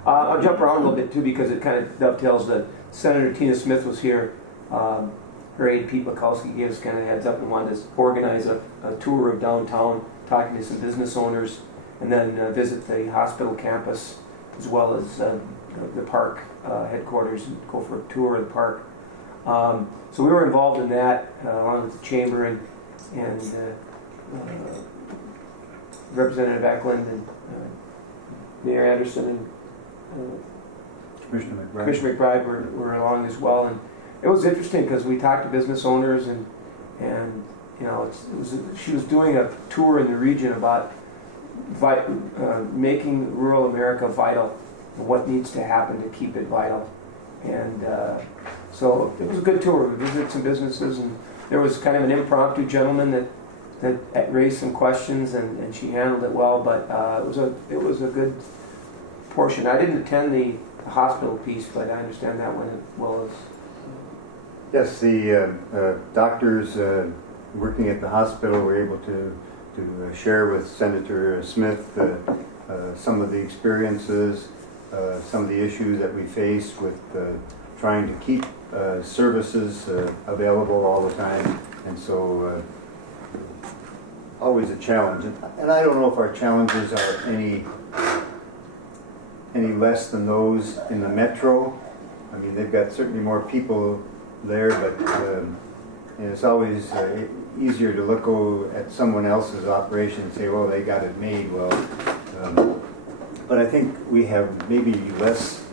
I'll jump around a little bit too, because it kind of dovetails that Senator Tina Smith was here. Her aide Pete Mikowski gave us kind of a heads up and wanted to organize a tour of downtown, talking to some business owners, and then visit the hospital campus as well as the park headquarters, and go for a tour of the park. So we were involved in that along with the chamber and Representative Eklund and Mayor Anderson and Commissioner McBride were along as well. And it was interesting because we talked to business owners and you know, she was doing a tour in the region about making rural America vital and what needs to happen to keep it vital. And so it was a good tour. We visited some businesses, and there was kind of an impromptu gentleman that raised some questions, and she handled it well. But it was a good portion. I didn't attend the hospital piece, but I understand that one as well as. Yes, the doctors working at the hospital were able to share with Senator Smith some of the experiences, some of the issues that we face with trying to keep services available all the time, and so always a challenge. And I don't know if our challenges are any less than those in the metro. I mean, they've got certainly more people there, but it's always easier to look at someone else's operation and say, well, they got it made. Well, but I think we have maybe less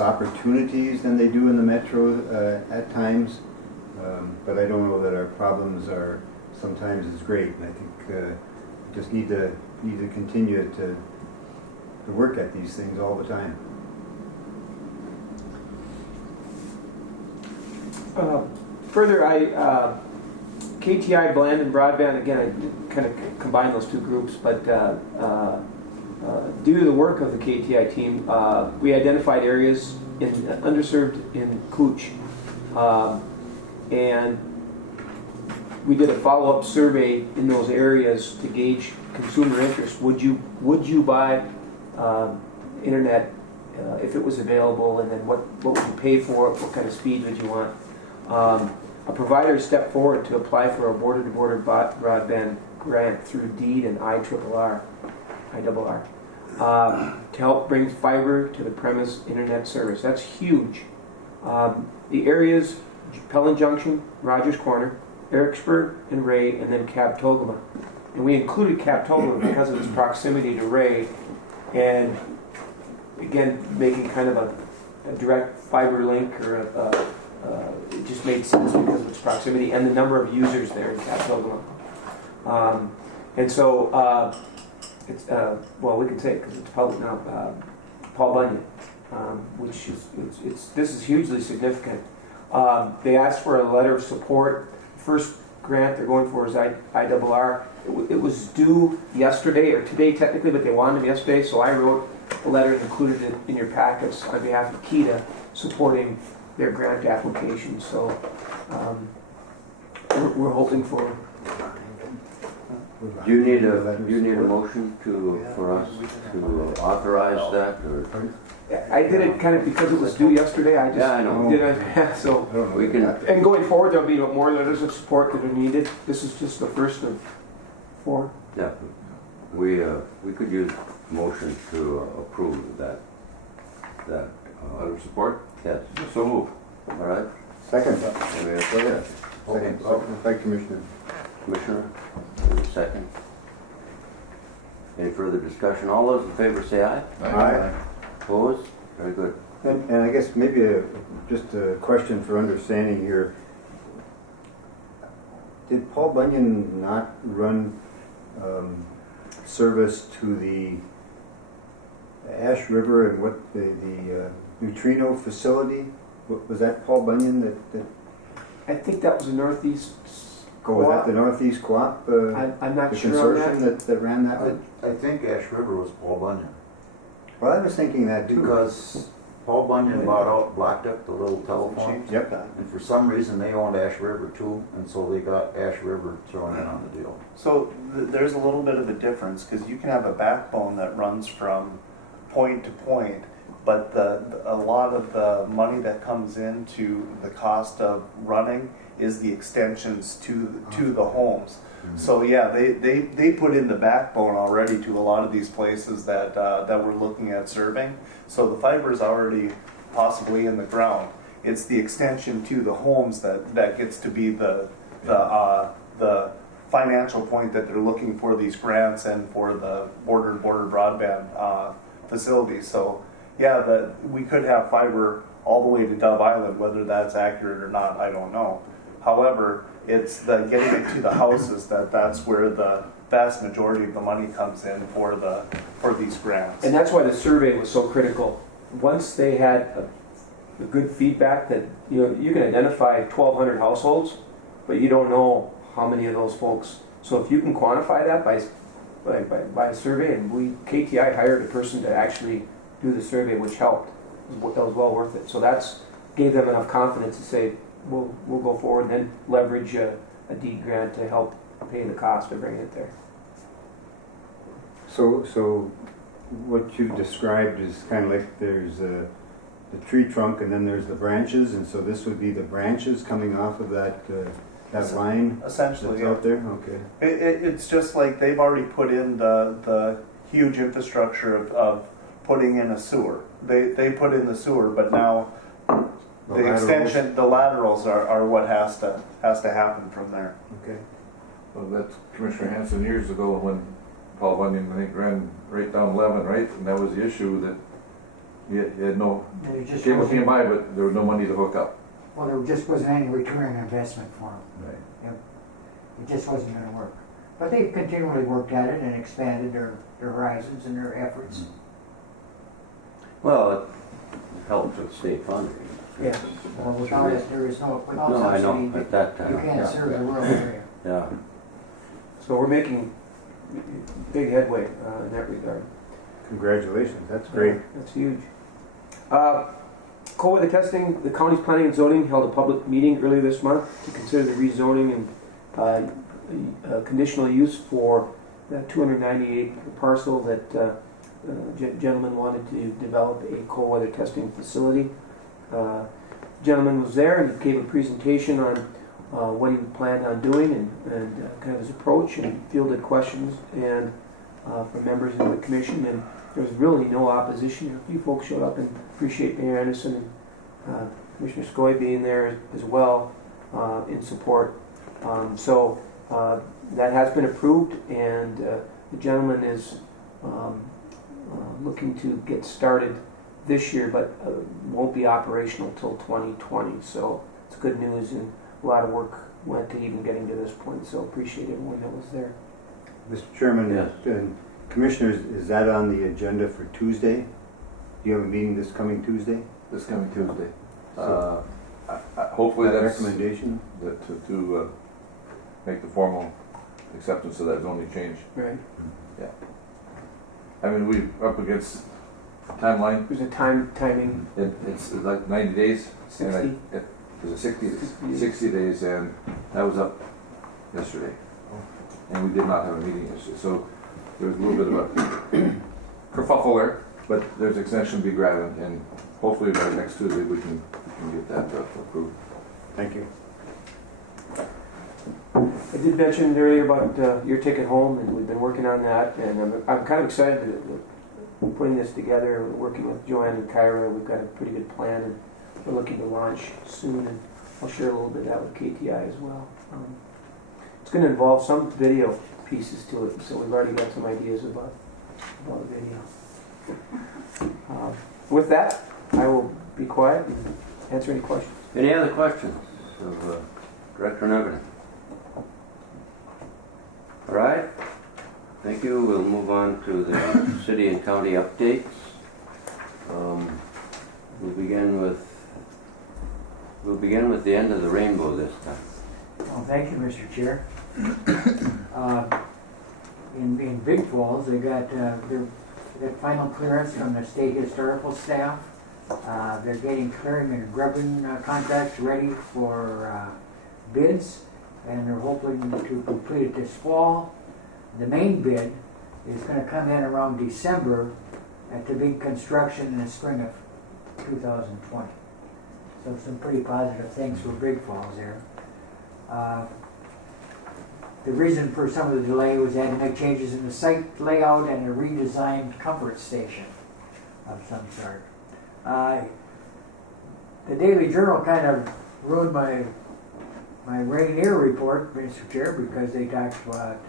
opportunities than they do in the metro at times. But I don't know that our problems are sometimes as great. And I think we just need to continue to work at these things all the time. Further, KTI Bland and Broadband, again, I kind of combine those two groups, but due to the work of the KTI team, we identified areas underserved in Cooch, and we did a follow-up survey in those areas to gauge consumer interest. Would you buy internet if it was available, and then what would you pay for it? What kind of speed would you want? A provider stepped forward to apply for a border-to-border broadband grant through DEED and IRRR, to help bring fiber to the premise internet service. That's huge. The areas, Pelham Junction, Rogers Corner, Ericsburg and Ray, and then Captogama. And we included Captogama because of its proximity to Ray, and again, making kind of a direct fiber link, or it just made sense because of its proximity and the number of users there in Capitol. And so it's well, we can say it because it's public now. Paul Bunyan, which is this is hugely significant. They asked for a letter of support. The first grant they're going for is IRRR. It was due yesterday or today technically, but they wanted them yesterday, so I wrote a letter and included it in your packets on behalf of KEDA supporting their grant application. So we're hoping for Do you need a motion for us to authorize that, or? I did it kind of because it was due yesterday, I just Yeah, I know. did it, so. We can, And going forward, there'll be more letters of support that are needed. This is just the first of 4. yeah, we could use motion to approve that, Letter of support? yes, So move. all right? Second. We have a second. Second. Thank you, Commissioner. Commissioner, second. Any further discussion? All those in favor say aye. Aye. Opposed? Very good. And I guess maybe just a question for understanding here. Did Paul Bunyan not run service to the Ash River and what the neutrino facility? Was that Paul Bunyan that I think that was the Northeast. was that the Northeast Co-op? I'm not The sure on consortium that. that ran that? I think Ash River was Paul Bunyan, Well, I was thinking that too. because Paul Bunyan blocked up the little telephone, Yep. and for some reason they owned Ash River too, and so they got Ash River thrown in on the deal. So there's a little bit of a difference, because you can have a backbone that runs from point to point, but a lot of the money that comes into the cost of running is the extensions to the homes. So yeah, they put in the backbone already to a lot of these places that we're looking at serving. So the fiber is already possibly in the ground. It's the extension to the homes that gets to be the financial point that they're looking for these grants and for the border broadband facilities. So yeah, we could have fiber all the way to Dove Island. Whether that's accurate or not, I don't know. However, it's the getting it to the houses that's where the vast majority of the money comes in for these grants. And that's why the survey was so critical. Once they had a good feedback that you can identify 1,200 households, but you don't know how many of those folks. So if you can quantify that by a survey, and KTI hired a person to actually do the survey, which helped. That was well worth it. So that's gave them enough confidence to say we'll go forward and then leverage a deed grant to help pay the cost of bringing it there. So what you've described is kind of like there's the tree trunk and then there's the branches, and so this would be the branches coming off of that line Essentially, that's yeah. out there? Okay. It's just like they've already put in the huge infrastructure of putting in a sewer. They put in the sewer, but now the extension, the laterals are what has to happen from there. Okay. Well, that's Commissioner Hanson years ago when Paul Bunyan, I think, ran right down 11, right? And that was the issue, that he had no, There just cable wasn't- came by, but there was no money to hook up. Well, there just wasn't any return on investment for them. Right. It just wasn't gonna work. But they've continually worked at it and expanded their horizons and their efforts. Well, it helps with state funding. Yeah. Well, without it, there is no, without No, I know, subsidy, at that you time, can't serve the rural area. yeah. So we're making big headway in that regard. Congratulations, that's great. That's huge. Cold weather testing, the county's planning and zoning held a public meeting earlier this month to consider the rezoning and conditional use for that 298 parcel that gentleman wanted to develop a cold weather testing facility. Gentleman was there and gave a presentation on what he planned on doing and kind of his approach, and fielded questions and from members of the commission, and there was really no opposition. A few folks showed up, and appreciate Mayor Anderson and Commissioner Scoy being there as well in support. So that has been approved, and the gentleman is looking to get started this year, but won't be operational till 2020. So it's good news, and a lot of work went to even getting to this point. So appreciate everyone that was there. Mr. Chairman, Yes. and Commissioners, is that on the agenda for Tuesday? Do you have a meeting this coming Tuesday? This coming Tuesday. So- Hopefully That that's recommendation? to make the formal acceptance of that zoning change. Right. I mean, we're up against timeline. There's a timing. It's like 90 days. 60. It was a 60 days, and that was up yesterday. and we did not have a meeting issue. So there was a little bit of a kerfuffle there, but there's extension be granted, and hopefully by next Tuesday we can get that approved. Thank you. I did mention earlier about your ticket home, and we've been working on that, and I'm kind of excited that putting this together, working with Joanne and Kyra. We've got a pretty good plan, and we're looking to launch soon, and I'll share a little bit of that with KTI as well. It's going to involve some video pieces to it, so we've already got some ideas about video. With that, I will be quiet and answer any questions. Any other questions of Director Nevin? All right, thank you. We'll move on to the city and county updates. We'll begin with the end of the rainbow this time. Well, thank you, Mr. Chair. In Big Falls, they got final clearance from the state historical staff. They're getting clearing and grubbing contracts ready for bids, and they're hoping to complete it this fall. The main bid is going to come in around December to big construction in the spring of 2020. So some pretty positive things for Big Falls there. The reason for some of the delay was they had to make changes in the site layout and a redesigned comfort station of some sort. The Daily Journal kind of ruined my Rainier report, Mr. Chair, because they talked about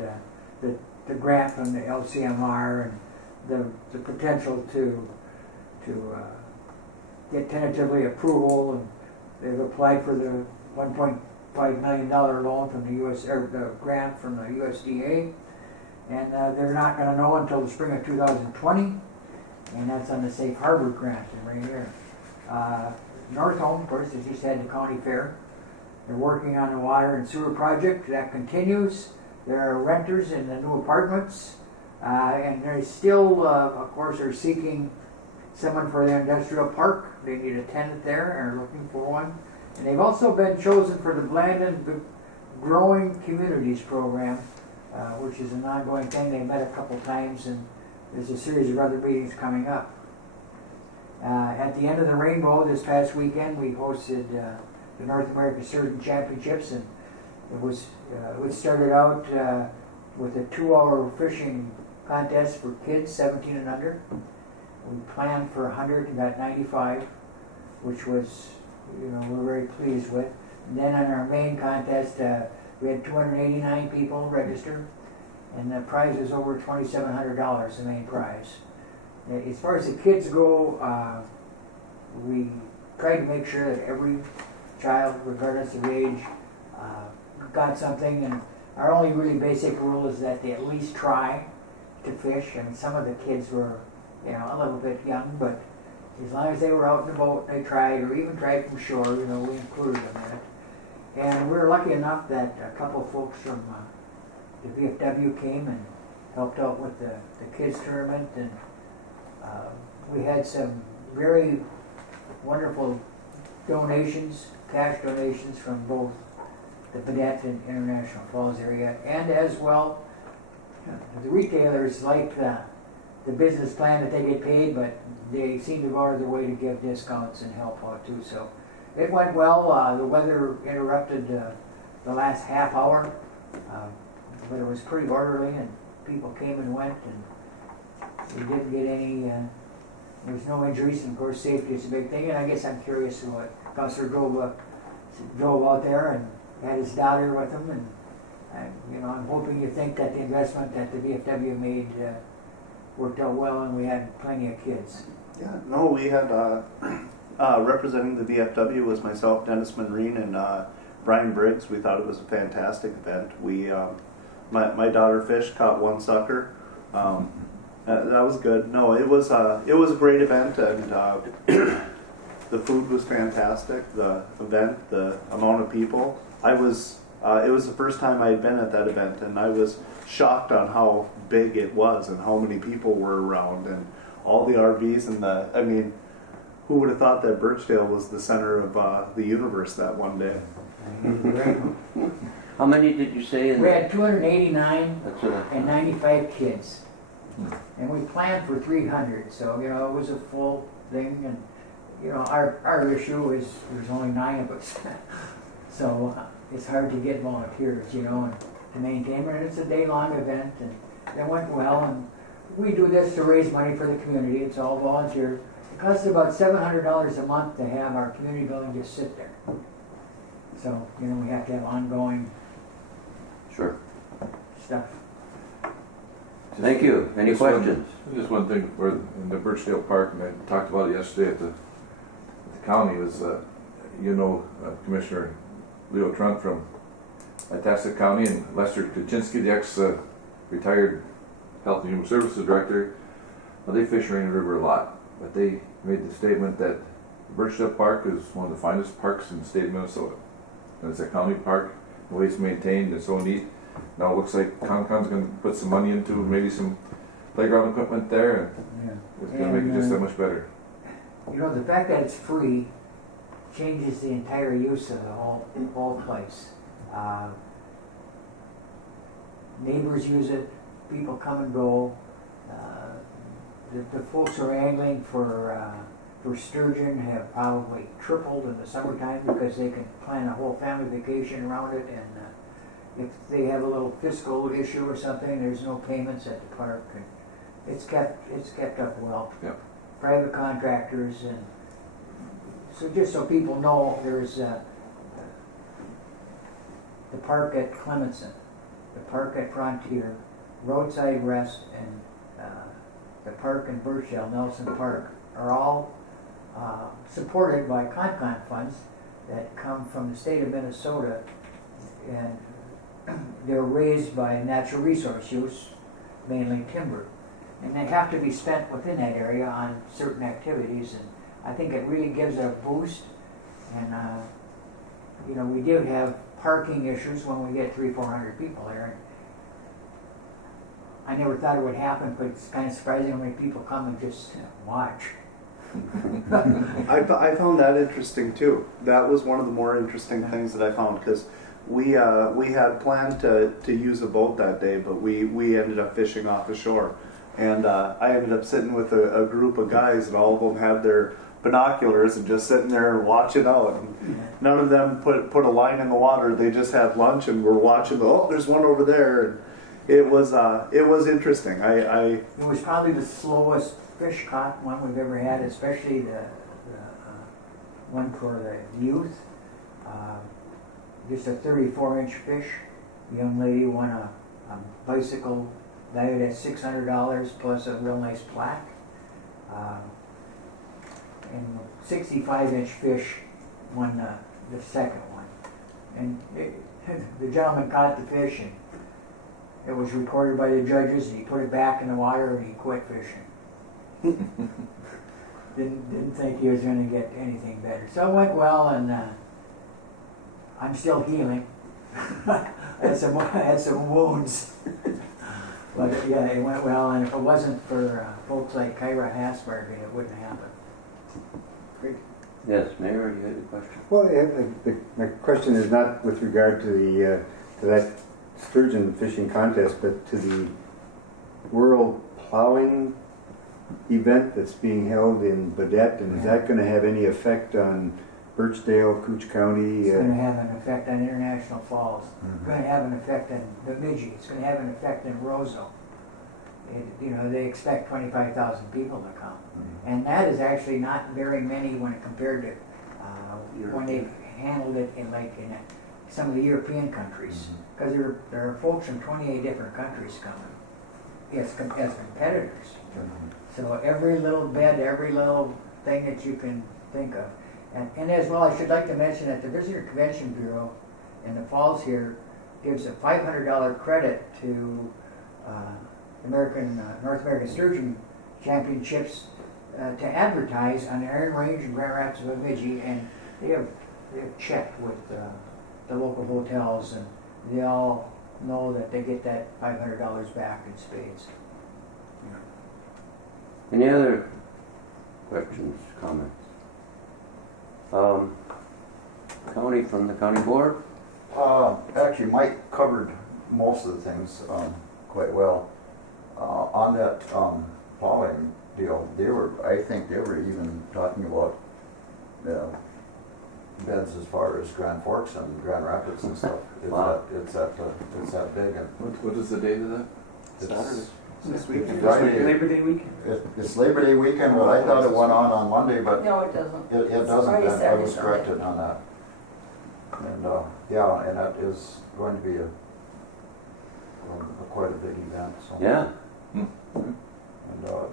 the grant from the LCMR and the potential to get tentatively approval, and they've applied for the $1.5 million loan from the the grant from the USDA, and they're not going to know until the spring of 2020, and that's on the Safe Harbor grant in Rainier. North Home, of course, they just had the county fair. They're working on the water and sewer project. That continues. There are renters in the new apartments, and they still, of course, are seeking someone for the industrial park. They need a tenant there and are looking for one. And they've also been chosen for the Blandon Growing Communities program, which is an ongoing thing. They met a couple times, and there's a series of other meetings coming up. At the end of the rainbow this past weekend, we hosted the North American Sturgeon Championships, and it started out with a 2-hour fishing contest for kids 17 and under. We planned for 100 and got 95, which was, we're very pleased with. And then on our main contest, we had 289 people register, and the prize was over $2,700, the main prize. As far as the kids go, we tried to make sure that every child, regardless of age, got something, and our only really basic rule is that they at least try to fish, and some of the kids were, a little bit young, but as long as they were out in the boat, they tried, or even tried from shore, we included them in it. And we were lucky enough that a couple of folks from the VFW came and helped out with the kids tournament, and we had some very wonderful donations, cash donations from both the Pedette and International Falls area, and as well, the retailers like the business plan that they get paid, but they seem to go out of their way to give discounts and help out too. So it went well. The weather interrupted the last half hour, but it was pretty orderly, and people came and went, and we didn't get any, there was no injuries, and of course safety is a big thing, and I guess I'm curious what Councilor drove out there and had his daughter with him, and I'm hoping you think that the investment that the VFW made worked out well, and we had plenty of kids. Yeah, no, we had representing the VFW was myself, Dennis Manreen, and Brian Briggs. We thought it was a fantastic event. We my daughter fished, caught one sucker. That was good. No, it was a great event, and the food was fantastic. The event, the amount of people. It was the first time I had been at that event, and I was shocked on how big it was and how many people were around, and all the RVs, and who would have thought that Birchdale was the center of the universe that one day? How many did you say in We there? had 289 That's what I- and 95 kids. And we planned for 300, so, you know, it was a full thing, and, you know, our issue is there's only 9 of us. So it's hard to get volunteers, you know, and to maintain it. It's a day-long event, and it went well, and we do this to raise money for the community. It's all volunteer. It costs about $700 a month to have our community building just sit there. So, you know, we have to have ongoing Sure. stuff. Thank you. Any Just one- questions? Just one thing, where in the Birchdale Park, and I talked about it yesterday at the county, was, Commissioner Leo Trump from Itasca County, and Lester Koochiching, the ex-retired Health and Human Services Director. Well, they fish Rainy River a lot, but they made the statement that Birchdale Park is one of the finest parks in the state of Minnesota. And it's a county park, the way it's maintained, it's so neat. Now it looks like Concom's gonna put some money into maybe some playground equipment there, and Yeah. it's gonna make it just that much better. You know, the fact that it's free changes the entire use of the whole place. Neighbors use it, people come and go. The folks who are angling for sturgeon have probably tripled in the summertime because they can plan a whole family vacation around it, and if they have a little fiscal issue or something, there's no payments at the park, and it's kept up well. Yep. Private contractors, and so just so people know, there's the park at Clemenson, the park at Frontier, Roadside Rest, and the park in Birchdale, Nelson Park, are all supported by Concon funds that come from the state of Minnesota, and they're raised by natural resource use, mainly timber. And they have to be spent within that area on certain activities, and I think it really gives a boost. And you know, we did have parking issues when we get 300-400 people there. And I never thought it would happen, but it's kind of surprising how many people come and just watch. I found that interesting too. That was one of the more interesting things that I found, because we had planned to use a boat that day, but we ended up fishing off the shore. And I ended up sitting with a group of guys, and all of them had their binoculars and just sitting there watching out. And none of them put a line in the water. They just had lunch and were watching. Oh, there's one over there. And it was interesting. It was probably the slowest fish caught one we've ever had, especially the one for the youth. Just a 34-inch fish. The young lady won a bicycle valued at $600 plus a real nice plaque. And 65-inch fish won the second one. And the gentleman caught the fish, and it was recorded by the judges, and he put it back in the water and he quit fishing. Didn't think he was going to get anything better. So it went well, and I'm still healing. I had some wounds. But yeah, it went well, and if it wasn't for folks like Kyra Hasberg, it wouldn't happen. Great. Yes, Mayor, you had a question? Well, yeah, my question is not with regard to the to that sturgeon fishing contest, but to the World Plowing event that's being held in Badette, and is that going to have any effect on Birchdale, Cooch County? It's going to have an effect on International Falls. It's going to have an effect on Bemidji. It's going to have an effect in Roseau. They expect 25,000 people to come. And that is actually not very many when compared to when they've handled it in some of the European countries. Because there are folks from 28 different countries coming as competitors. So every little bed, every little thing that you can think of. And as well, I should like to mention that the Visitor Convention Bureau in the falls here gives a $500 credit to North American Sturgeon Championships to advertise on the Iron Range in Grand Rapids and Bemidji, and they have checked with the local hotels, and they all know that they get that $500 back in spades. Any other questions, comments? From the county board? Actually, Mike covered most of the things quite well. On that plowing deal, I think they were even talking about beds as far as Grand Forks and Grand Rapids and stuff. Wow. It's that big, and What is the date of that? it's, This weekend, Friday. Labor Day weekend. it's Labor Day weekend. Well, I thought it went on Monday, but No, it doesn't. it It's doesn't. Friday, And I Saturday, was Sunday. corrected on that. And yeah, and that is going to be quite a big event. So. Yeah.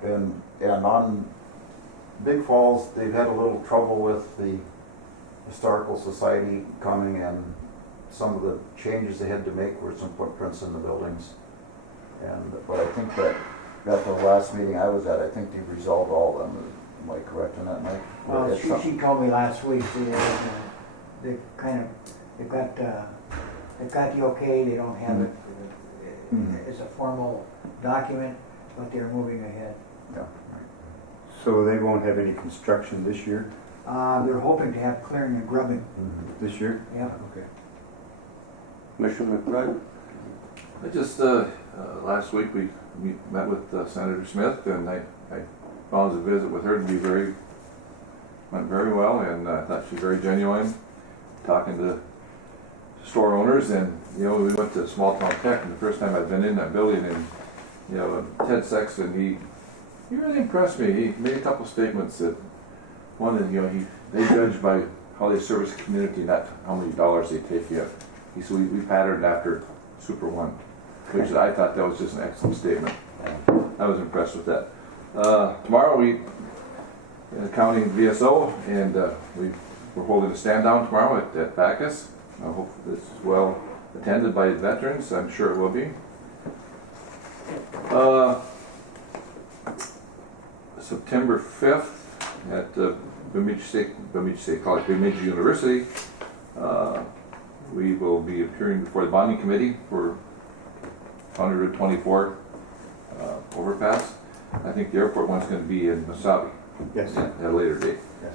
And on Big Falls, they've had a little trouble with the Historical Society coming, and some of the changes they had to make were some footprints in the buildings. But I think that at the last meeting I was at, I think they've resolved all of them. Am I correct in that, Mike? Well, It's some- she told me last week they they've got the okay, they don't have it as a formal document, but they're moving ahead. Yeah. So they won't have any construction this year? They're hoping to have clearing and grubbing, This year? yeah. Okay. Commissioner McBride? I just, last week we met with Senator Smith, and I found the visit with her to be went very well, and I thought she was very genuine, talking to store owners. And we went to Small Town Tech, and the first time I'd been in that building, and Ted Sexton, he really impressed me. He made a couple statements that, one is, they judge by how they service the community, not how many dollars they take you. He said, we patterned after Super One, which I thought that was just an excellent statement. I was impressed with that. Tomorrow we, counting VSO, and we're holding a stand down tomorrow at Bacchus. I hope this is well attended by veterans. I'm sure it will be. September 5th at Bemidji State College, Bemidji University, we will be appearing before the bonding committee for 124 overpass. I think the airport one's going to be in Masabi. Yes. At a later date. Yes.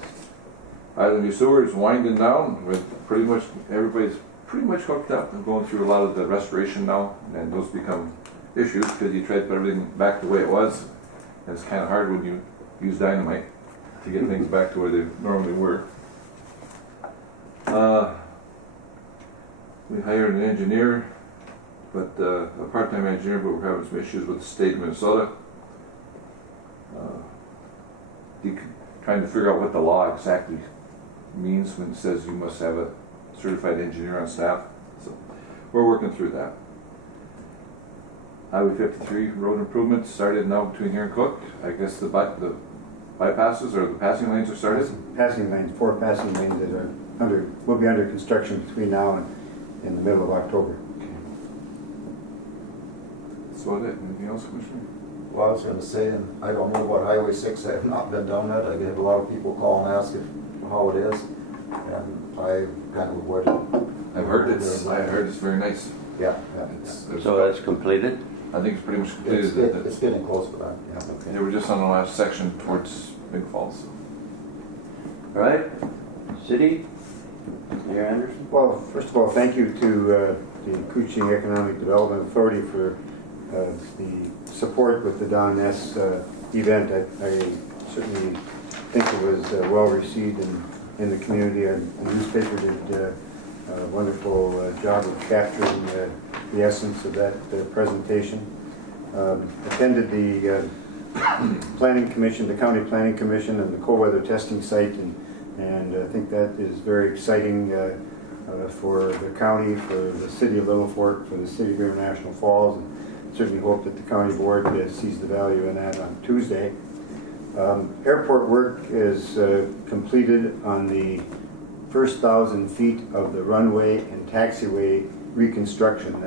Island View Sewer is winding down with pretty much everybody's pretty much hooked up and going through a lot of the restoration now, and those become issues because you try to put everything back the way it was. And it's kind of hard when you use dynamite to get things back to where they normally were. We hired an engineer, but a part-time engineer, but we're having some issues with the state of Minnesota. Trying to figure out what the law exactly means when it says you must have a certified engineer on staff. So we're working through that. Highway 53 road improvements started now between here and Cook. I guess the bypasses or the passing lanes are started. Passing lanes, 4 passing lanes that will be under construction between now and in the middle of October. So it. Anything else, Commissioner? Well, I was going to say, and I don't know about Highway 6. I have not been down that. I've had a lot of people call and ask how it is, and I kind of avoided it. I heard it's very nice. Yeah. So that's completed? I think it's pretty much completed. It's getting close, but yeah. They were just on the last section towards Big Falls. All right, City, Mayor Anderson? Well, first of all, thank you to the Koochiching Economic Development Authority for the support with the Don Ness event. I certainly think it was well received in the community. The newspaper did a wonderful job of capturing the essence of that presentation. Attended the Planning Commission, the County Planning Commission, and the cold weather testing site, and I think that is very exciting for the county, for the city of Little Fork, for the city of International Falls, and certainly hope that the county board sees the value in that on Tuesday. Airport work is completed on the first 1,000 feet of the runway and taxiway reconstruction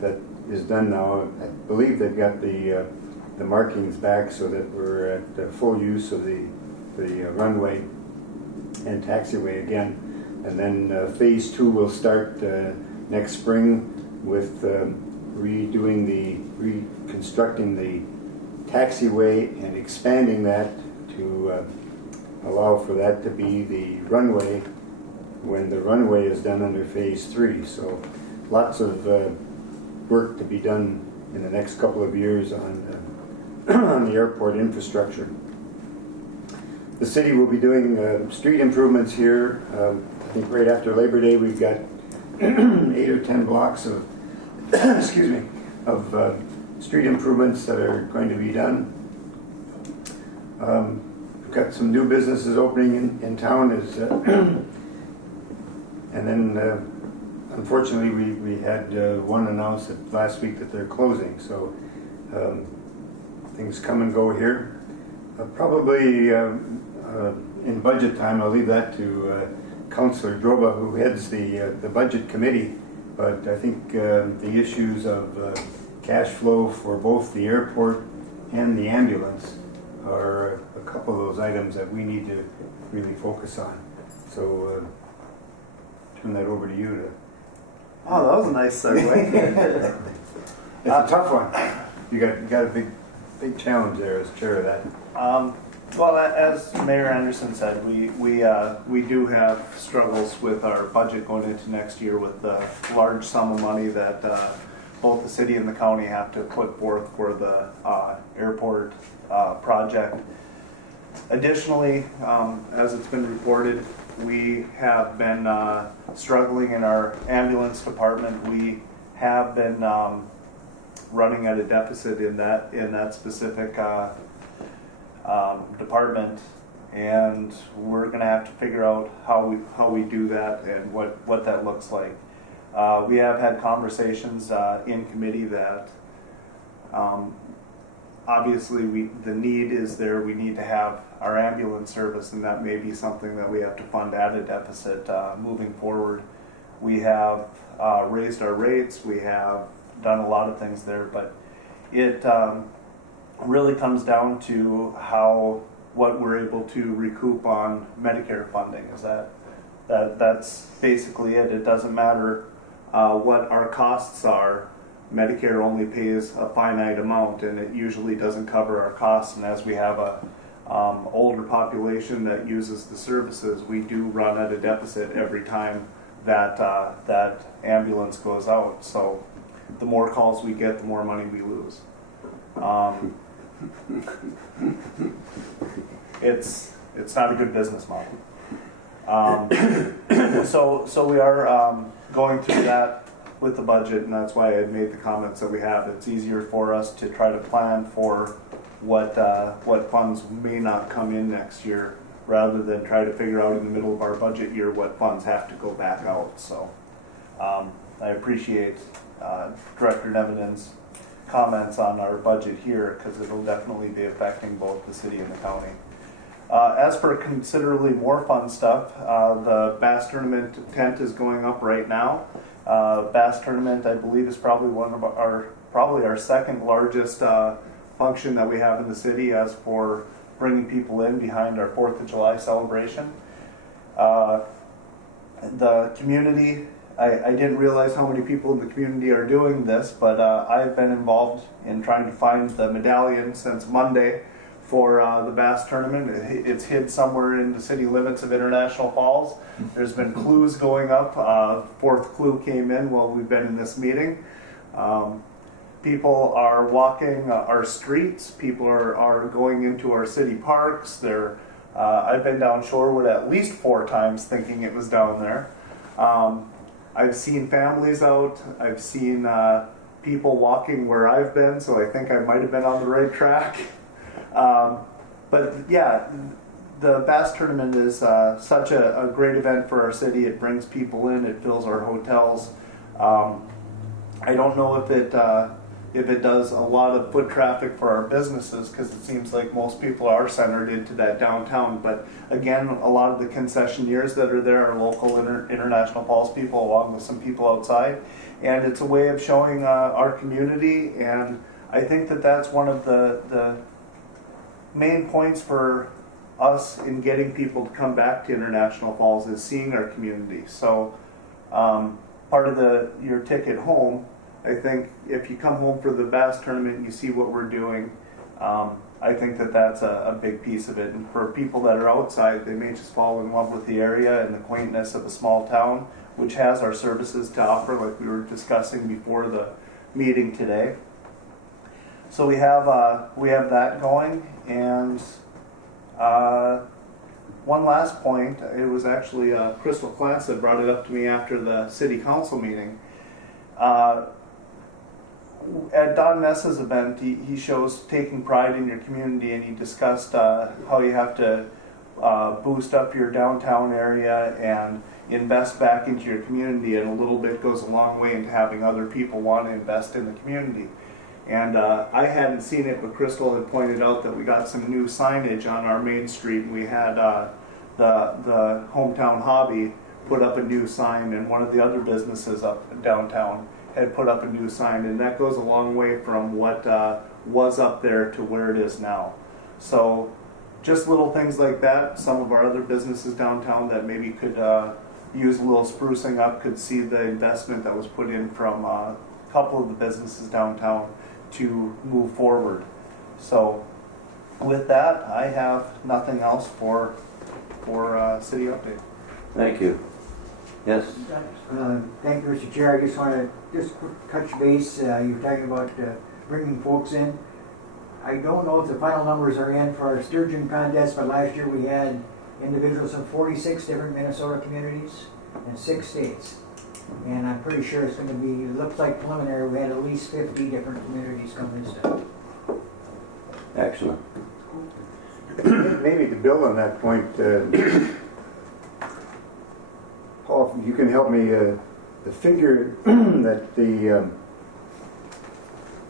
that is done now. I believe they've got the markings back so that we're at full use of the runway and taxiway again. And then phase 2 will start next spring with reconstructing the taxiway and expanding that to allow for that to be the runway when the runway is done under phase 3. So lots of work to be done in the next couple of years on on the airport infrastructure. The city will be doing street improvements here. I think right after Labor Day we've got 8 or 10 blocks of excuse me, of street improvements that are going to be done. We've got some new businesses opening in town, and then unfortunately we had one announced last week that they're closing. So things come and go here. Probably in budget time, I'll leave that to Councillor Droba, who heads the budget committee. But I think the issues of cash flow for both the airport and the ambulance are a couple of those items that we need to really focus on. So turn that over to you to. Oh, that was a nice segue. It's a tough one. You got a big challenge there as chair of that. Well, as Mayor Anderson said, we do have struggles with our budget going into next year with the large sum of money that both the city and the county have to put forth for the airport project. Additionally, as it's been reported, we have been struggling in our ambulance department. We have been running at a deficit in that specific department, and we're going to have to figure out how we do that and what that looks like. We have had conversations in committee that obviously the need is there. We need to have our ambulance service, and that may be something that we have to fund at a deficit moving forward. We have raised our rates. We have done a lot of things there, but it really comes down to what we're able to recoup on Medicare funding. That's basically it. It doesn't matter what our costs are. Medicare only pays a finite amount, and it usually doesn't cover our costs. And as we have a older population that uses the services, we do run at a deficit every time that ambulance goes out. So the more calls we get, the more money we lose. It's not a good business model. So we are going through that with the budget, and that's why I made the comments that we have. It's easier for us to try to plan for what funds may not come in next year, rather than try to figure out in the middle of our budget year what funds have to go back out. So I appreciate Director Nevinen's comments on our budget here, because it'll definitely be affecting both the city and the county. As for considerably more fun stuff, the Bass Tournament tent is going up right now. Bass Tournament, I believe, is probably our second largest function that we have in the city as for bringing people in behind our 4th of July celebration. The community, I didn't realize how many people in the community are doing this, but I've been involved in trying to find the medallion since Monday for the Bass Tournament. It's hid somewhere in the city limits of International Falls. There's been clues going up. 4th clue came in while we've been in this meeting. People are walking our streets. People are going into our city parks. I've been down Shorewood at least 4 times thinking it was down there. I've seen families out. I've seen people walking where I've been, so I think I might have been on the right track. But yeah, the Bass Tournament is such a great event for our city. It brings people in. It fills our hotels. I don't know if it does a lot of foot traffic for our businesses, because it seems like most people are centered into that downtown. But again, a lot of the concessionaires that are there are local International Falls people, along with some people outside. And it's a way of showing our community, and I think that's one of the main points for us in getting people to come back to International Falls is seeing our community. So part of your ticket home, I think if you come home for the Bass Tournament, you see what we're doing. I think that that's a big piece of it. And for people that are outside, they may just fall in love with the area and the quaintness of a small town, which has our services to offer, like we were discussing before the meeting today. So we have that going, and one last point. It was actually Crystal Class that brought it up to me after the city council meeting. At Don Ness's event, he shows taking pride in your community, and he discussed how you have to boost up your downtown area and invest back into your community, and a little bit goes a long way into having other people want to invest in the community. And I hadn't seen it, but Crystal had pointed out that we got some new signage on our main street, and we had the Hometown Hobby put up a new sign, and one of the other businesses up downtown had put up a new sign, and that goes a long way from what was up there to where it is now. So just little things like that. Some of our other businesses downtown that maybe could use a little sprucing up could see the investment that was put in from a couple of the businesses downtown to move forward. So with that, I have nothing else for city update. Thank you. Yes? Thank you, Mr. Chair. I just want to touch base. You were talking about bringing folks in. I don't know if the final numbers are in for our sturgeon contest, but last year we had individuals from 46 different Minnesota communities and 6 states. And I'm pretty sure it's going to be, it looks like preliminary, we had at least 50 different communities come this time. Excellent. Maybe to build on that point, Paul, if you can help me, the figure that the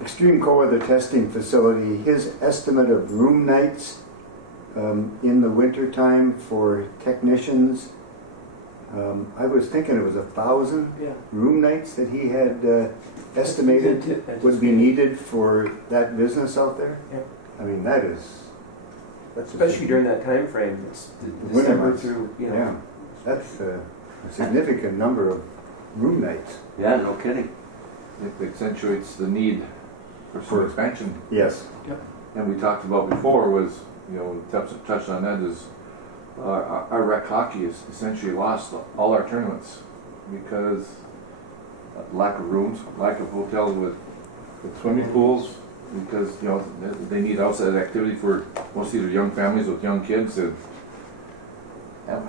Extreme Cold Weather Testing Facility, his estimate of room nights in the winter time for technicians, I was thinking it was 1,000 room nights that he had estimated would be needed for that business out there. Yeah. I mean, that's Especially during that time frame, it's winter December months. through, you know. Yeah, that's a significant number of room nights. Yeah, no kidding. It accentuates the need for expansion. Yes. And we talked about before was, you know, touched on that, is our rec hockey has essentially lost all our tournaments because lack of rooms, lack of hotels with swimming pools, because, you know, they need outside activity for most of these are young families with young kids, and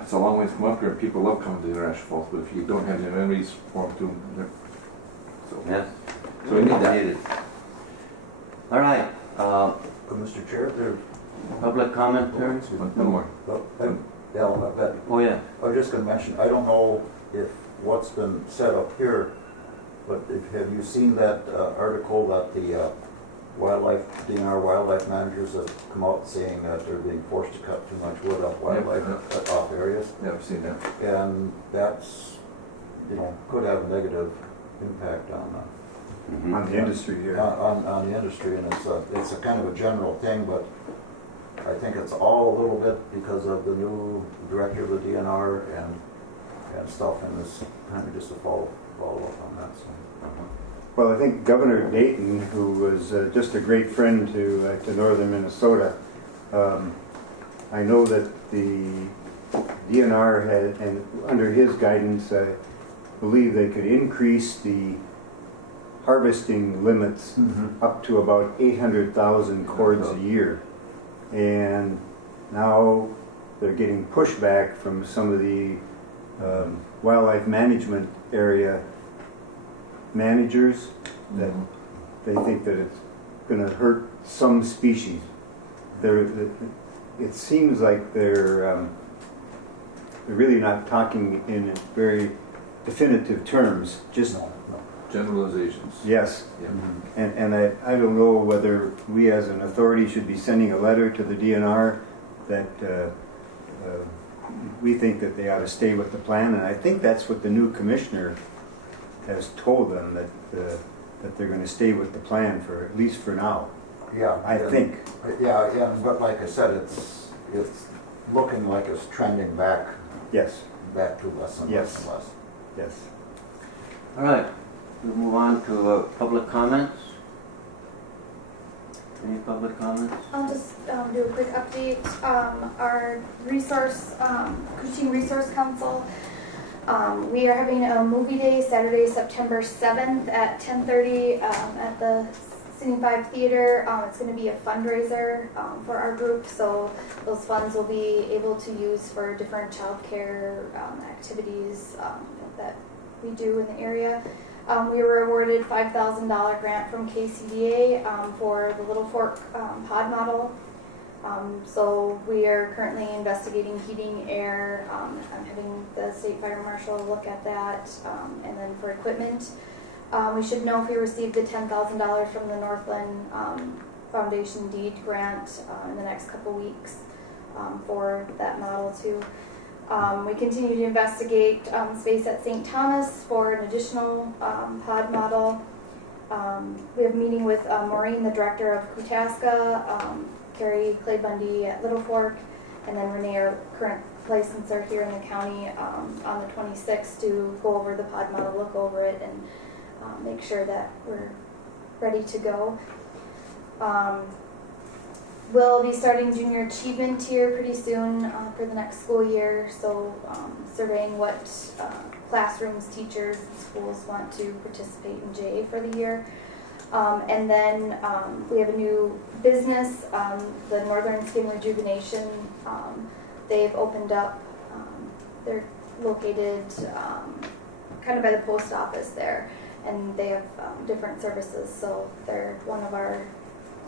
it's a long way to come up here, and people love coming to International Falls, but if you don't have the amenities for them to, so. Yes. So we need that. All right. Mr. Chair, there. Public comment, Terry? One more. Oh, yeah. I was just going to mention, I don't know if what's been set up here, but have you seen that article that the DNR wildlife managers have come out saying that they're being forced to cut too much wood off wildlife off areas? Yeah, I've seen that. And that's, you know, could have a negative impact on On the industry here. on the industry, and it's a kind of a general thing, but I think it's all a little bit because of the new director of the DNR and stuff, and it's kind of just a follow up on that. So. Well, I think Governor Dayton, who was just a great friend to northern Minnesota, I know that the DNR had, and under his guidance, I believe they could increase the harvesting limits up to about 800,000 cords a year. And now they're getting pushback from some of the wildlife management area managers that they think that it's going to hurt some species. It seems like they're really not talking in very definitive terms, just Generalizations. yes. Yeah. And I don't know whether we as an authority should be sending a letter to the DNR that we think that they ought to stay with the plan, and I think that's what the new commissioner has told them, that they're going to stay with the plan for at least for now. Yeah, I think. Yeah, but like I said, it's looking like it's trending back Yes. to less and less and less. Yes. All right. We'll move on to public comments. Any public comments? I'll just do a quick update. Our resource, Koochiching Resource Council, we are having a movie day Saturday, September 7th at 10:30 at the Cine 5 Theater. It's going to be a fundraiser for our group, so those funds will be able to use for different childcare activities that we do in the area. We were awarded $5,000 grant from KCDA for the Little Fork pod model. So we are currently investigating heating, air. I'm having the state fire marshal look at that, and then for equipment. We should know if we received the $10,000 from the Northland Foundation deed grant in the next couple weeks for that model too. We continue to investigate space at St. Thomas for an additional pod model. We have a meeting with Maureen, the director of Kootaska, Carrie Clay Bundy at Little Fork, and then Renee, our current licenser here in the county, on the 26th to go over the pod model, look over it, and make sure that we're ready to go. We'll be starting junior achievement here pretty soon for the next school year, so surveying what classrooms, teachers, and schools want to participate in JA for the year. And then we have a new business, the Northern Skin Rejuvenation. They've opened up, they're located kind of by the post office there, and they have different services, so they're one of our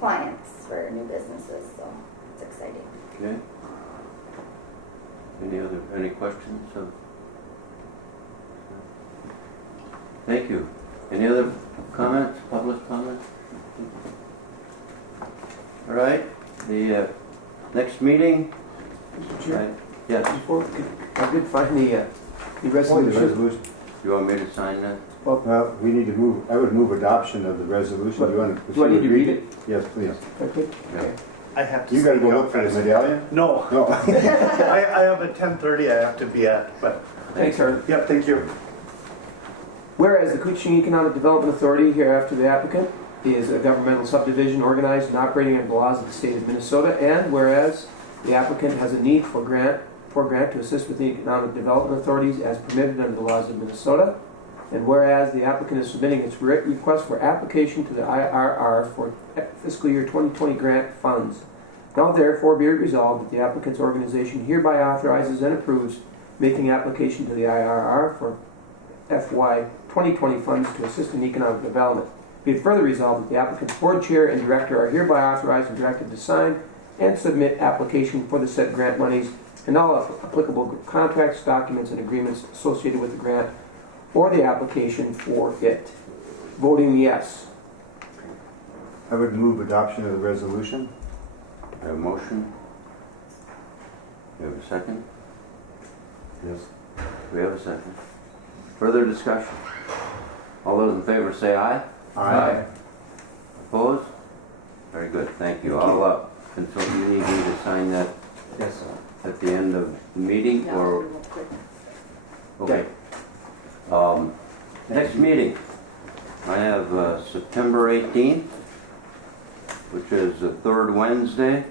clients for new businesses, so it's exciting. Okay. Any questions? Thank you. Any other comments, public comments? All right, the next meeting. Mr. Chair, Yes, before, I did find the Oh, the resolution. resolution. you want me to sign that? Well, we need to move, I would move adoption of the resolution. Do you want to? Do I need to read it? Yes, please. Okay. Yeah. I have to. You gotta go sneak look out, for the guys. medallion? No, No. I have a 10:30 I have to be at, but, Thanks, Art. yep, thank you. Whereas the Koochiching Economic Development Authority, hereafter the applicant, is a governmental subdivision organized and operating under the laws of the state of Minnesota, and whereas the applicant has a need for grant to assist with the economic development authorities as permitted under the laws of Minnesota, and whereas the applicant is submitting its request for application to the IRR for fiscal year 2020 grant funds. Now therefore be it resolved that the applicant's organization hereby authorizes and approves making application to the IRR for FY 2020 funds to assist in economic development. Be it further resolved that the applicant's board chair and director are hereby authorized and directed to sign and submit application for the said grant monies and all applicable contracts, documents, and agreements associated with the grant or the application for it. Voting yes. I would move adoption of the resolution. I have a motion. You have a second? Yes. We have a second. Further discussion? All those in favor say aye. Aye. Opposed? Very good, thank you. I'll consult, you need me to sign that Yes, sir. at the end of the meeting, or? Okay. Next meeting, I have September 18th, which is the third Wednesday.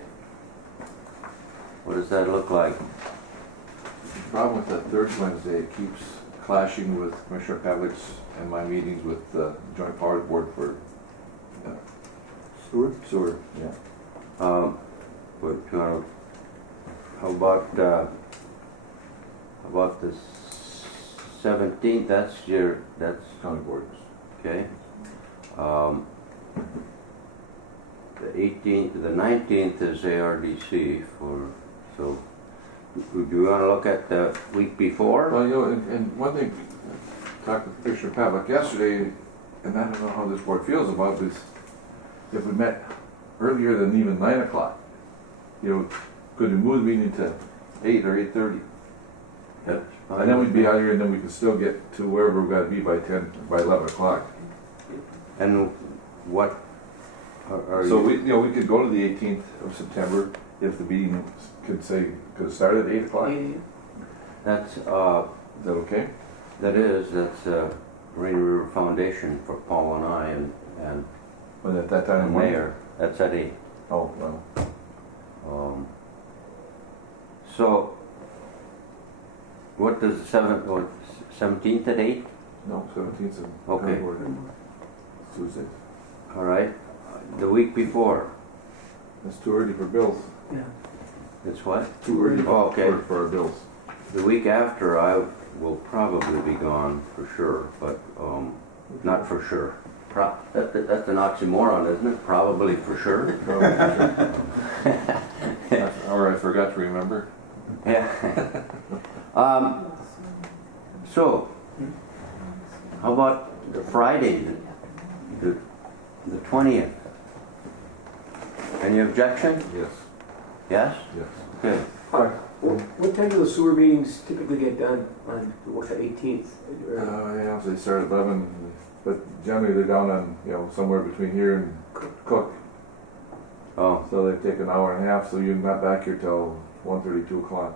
What does that look like? The problem with that third Wednesday, it keeps clashing with Commissioner Pavlik's and my meetings with the Joint Powers Board for sewer. Yeah. How about the 17th? That's County boards. okay. The 18th, the 19th is ARDC so do you want to look at the week before? Well, you know, and one thing, talked with Commissioner Pavlik yesterday, and I don't know how this board feels about this, if we met earlier than even 9 o'clock, you know, could we move the meeting to 8 or 8:30? That's fine. And then we'd be out here, and then we could still get to wherever we gotta be by 11 o'clock. And what are So you? we, you know, we could go to the 18th of September if the meeting could start at 8 o'clock. Is That's that okay? that's Rainy River Foundation for Paul and I, and But at that time, the in the morning? mayor, that's at 8. Oh, well, So, what does the 17th at 8? no, 17th of Okay. February. Tuesday. All right. The week before, That's too early for bills. Yeah. it's what? Too early Oh, okay. for our bills. The week after, I will probably be gone for sure, but not for sure. That's an oxymoron, isn't it? Probably for sure. Or I forgot to remember. Yeah. So, how about the Friday, the 20th? Any objection? Yes, Yes? yes. Okay. What time do the sewer meetings typically get done on, what's the 18th? Yeah, so they start at 11, but generally they're down on, somewhere between here and Cook. Oh, So they take an hour and a half, so you're not back here till 1:30, 2 o'clock.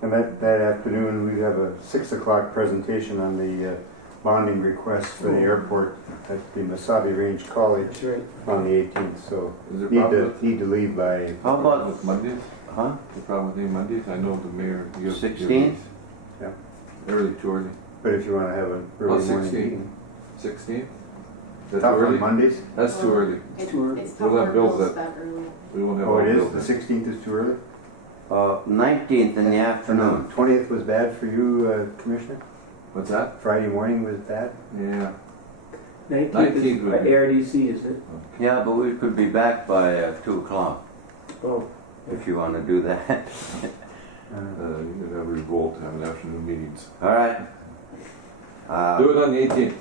And that afternoon, we have a 6 o'clock presentation on the bonding request for the airport at the Mesabi Range College That's right. on the 18th, so Is there a problem need to leave by, how about, with Mondays? huh? The problem with any Mondays? I know the mayor. 16th? Early, too early. but if you want to have an early morning 16. meeting. 16th? That's Tough too on early? Mondays? That's too early. It's too early. It's We'll tough have for bills bills that- that early. We won't have Oh, all it is? bills The then. 16th is too early? 19th in the afternoon. 20th was bad for you, Commissioner? What's that? Friday morning was bad? Yeah. 19th 19th would is be- ARDC, is it? Yeah, but we could be back by 2 o'clock Oh, if you want to do that. You could have revolt, have an afternoon meetings. All right. Do it on the 18th.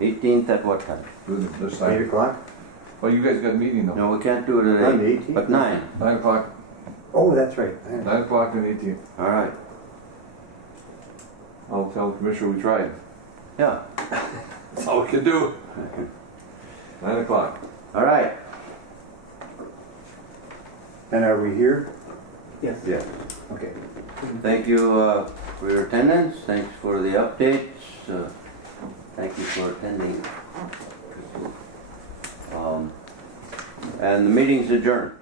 18th at what time? Do it this 8 time. o'clock? Oh, you guys got a meeting though. No, we can't do it at On the 8, 18th? but 9. 9 o'clock. Oh, that's right. 9 o'clock on the 18th. All right. I'll tell the commissioner we tried. Yeah. That's all we can do. 9 o'clock. All right. And are we here? yes. Yeah. Okay. Thank you for your attendance. Thanks for the updates. Thank you for attending. And the meeting's adjourned.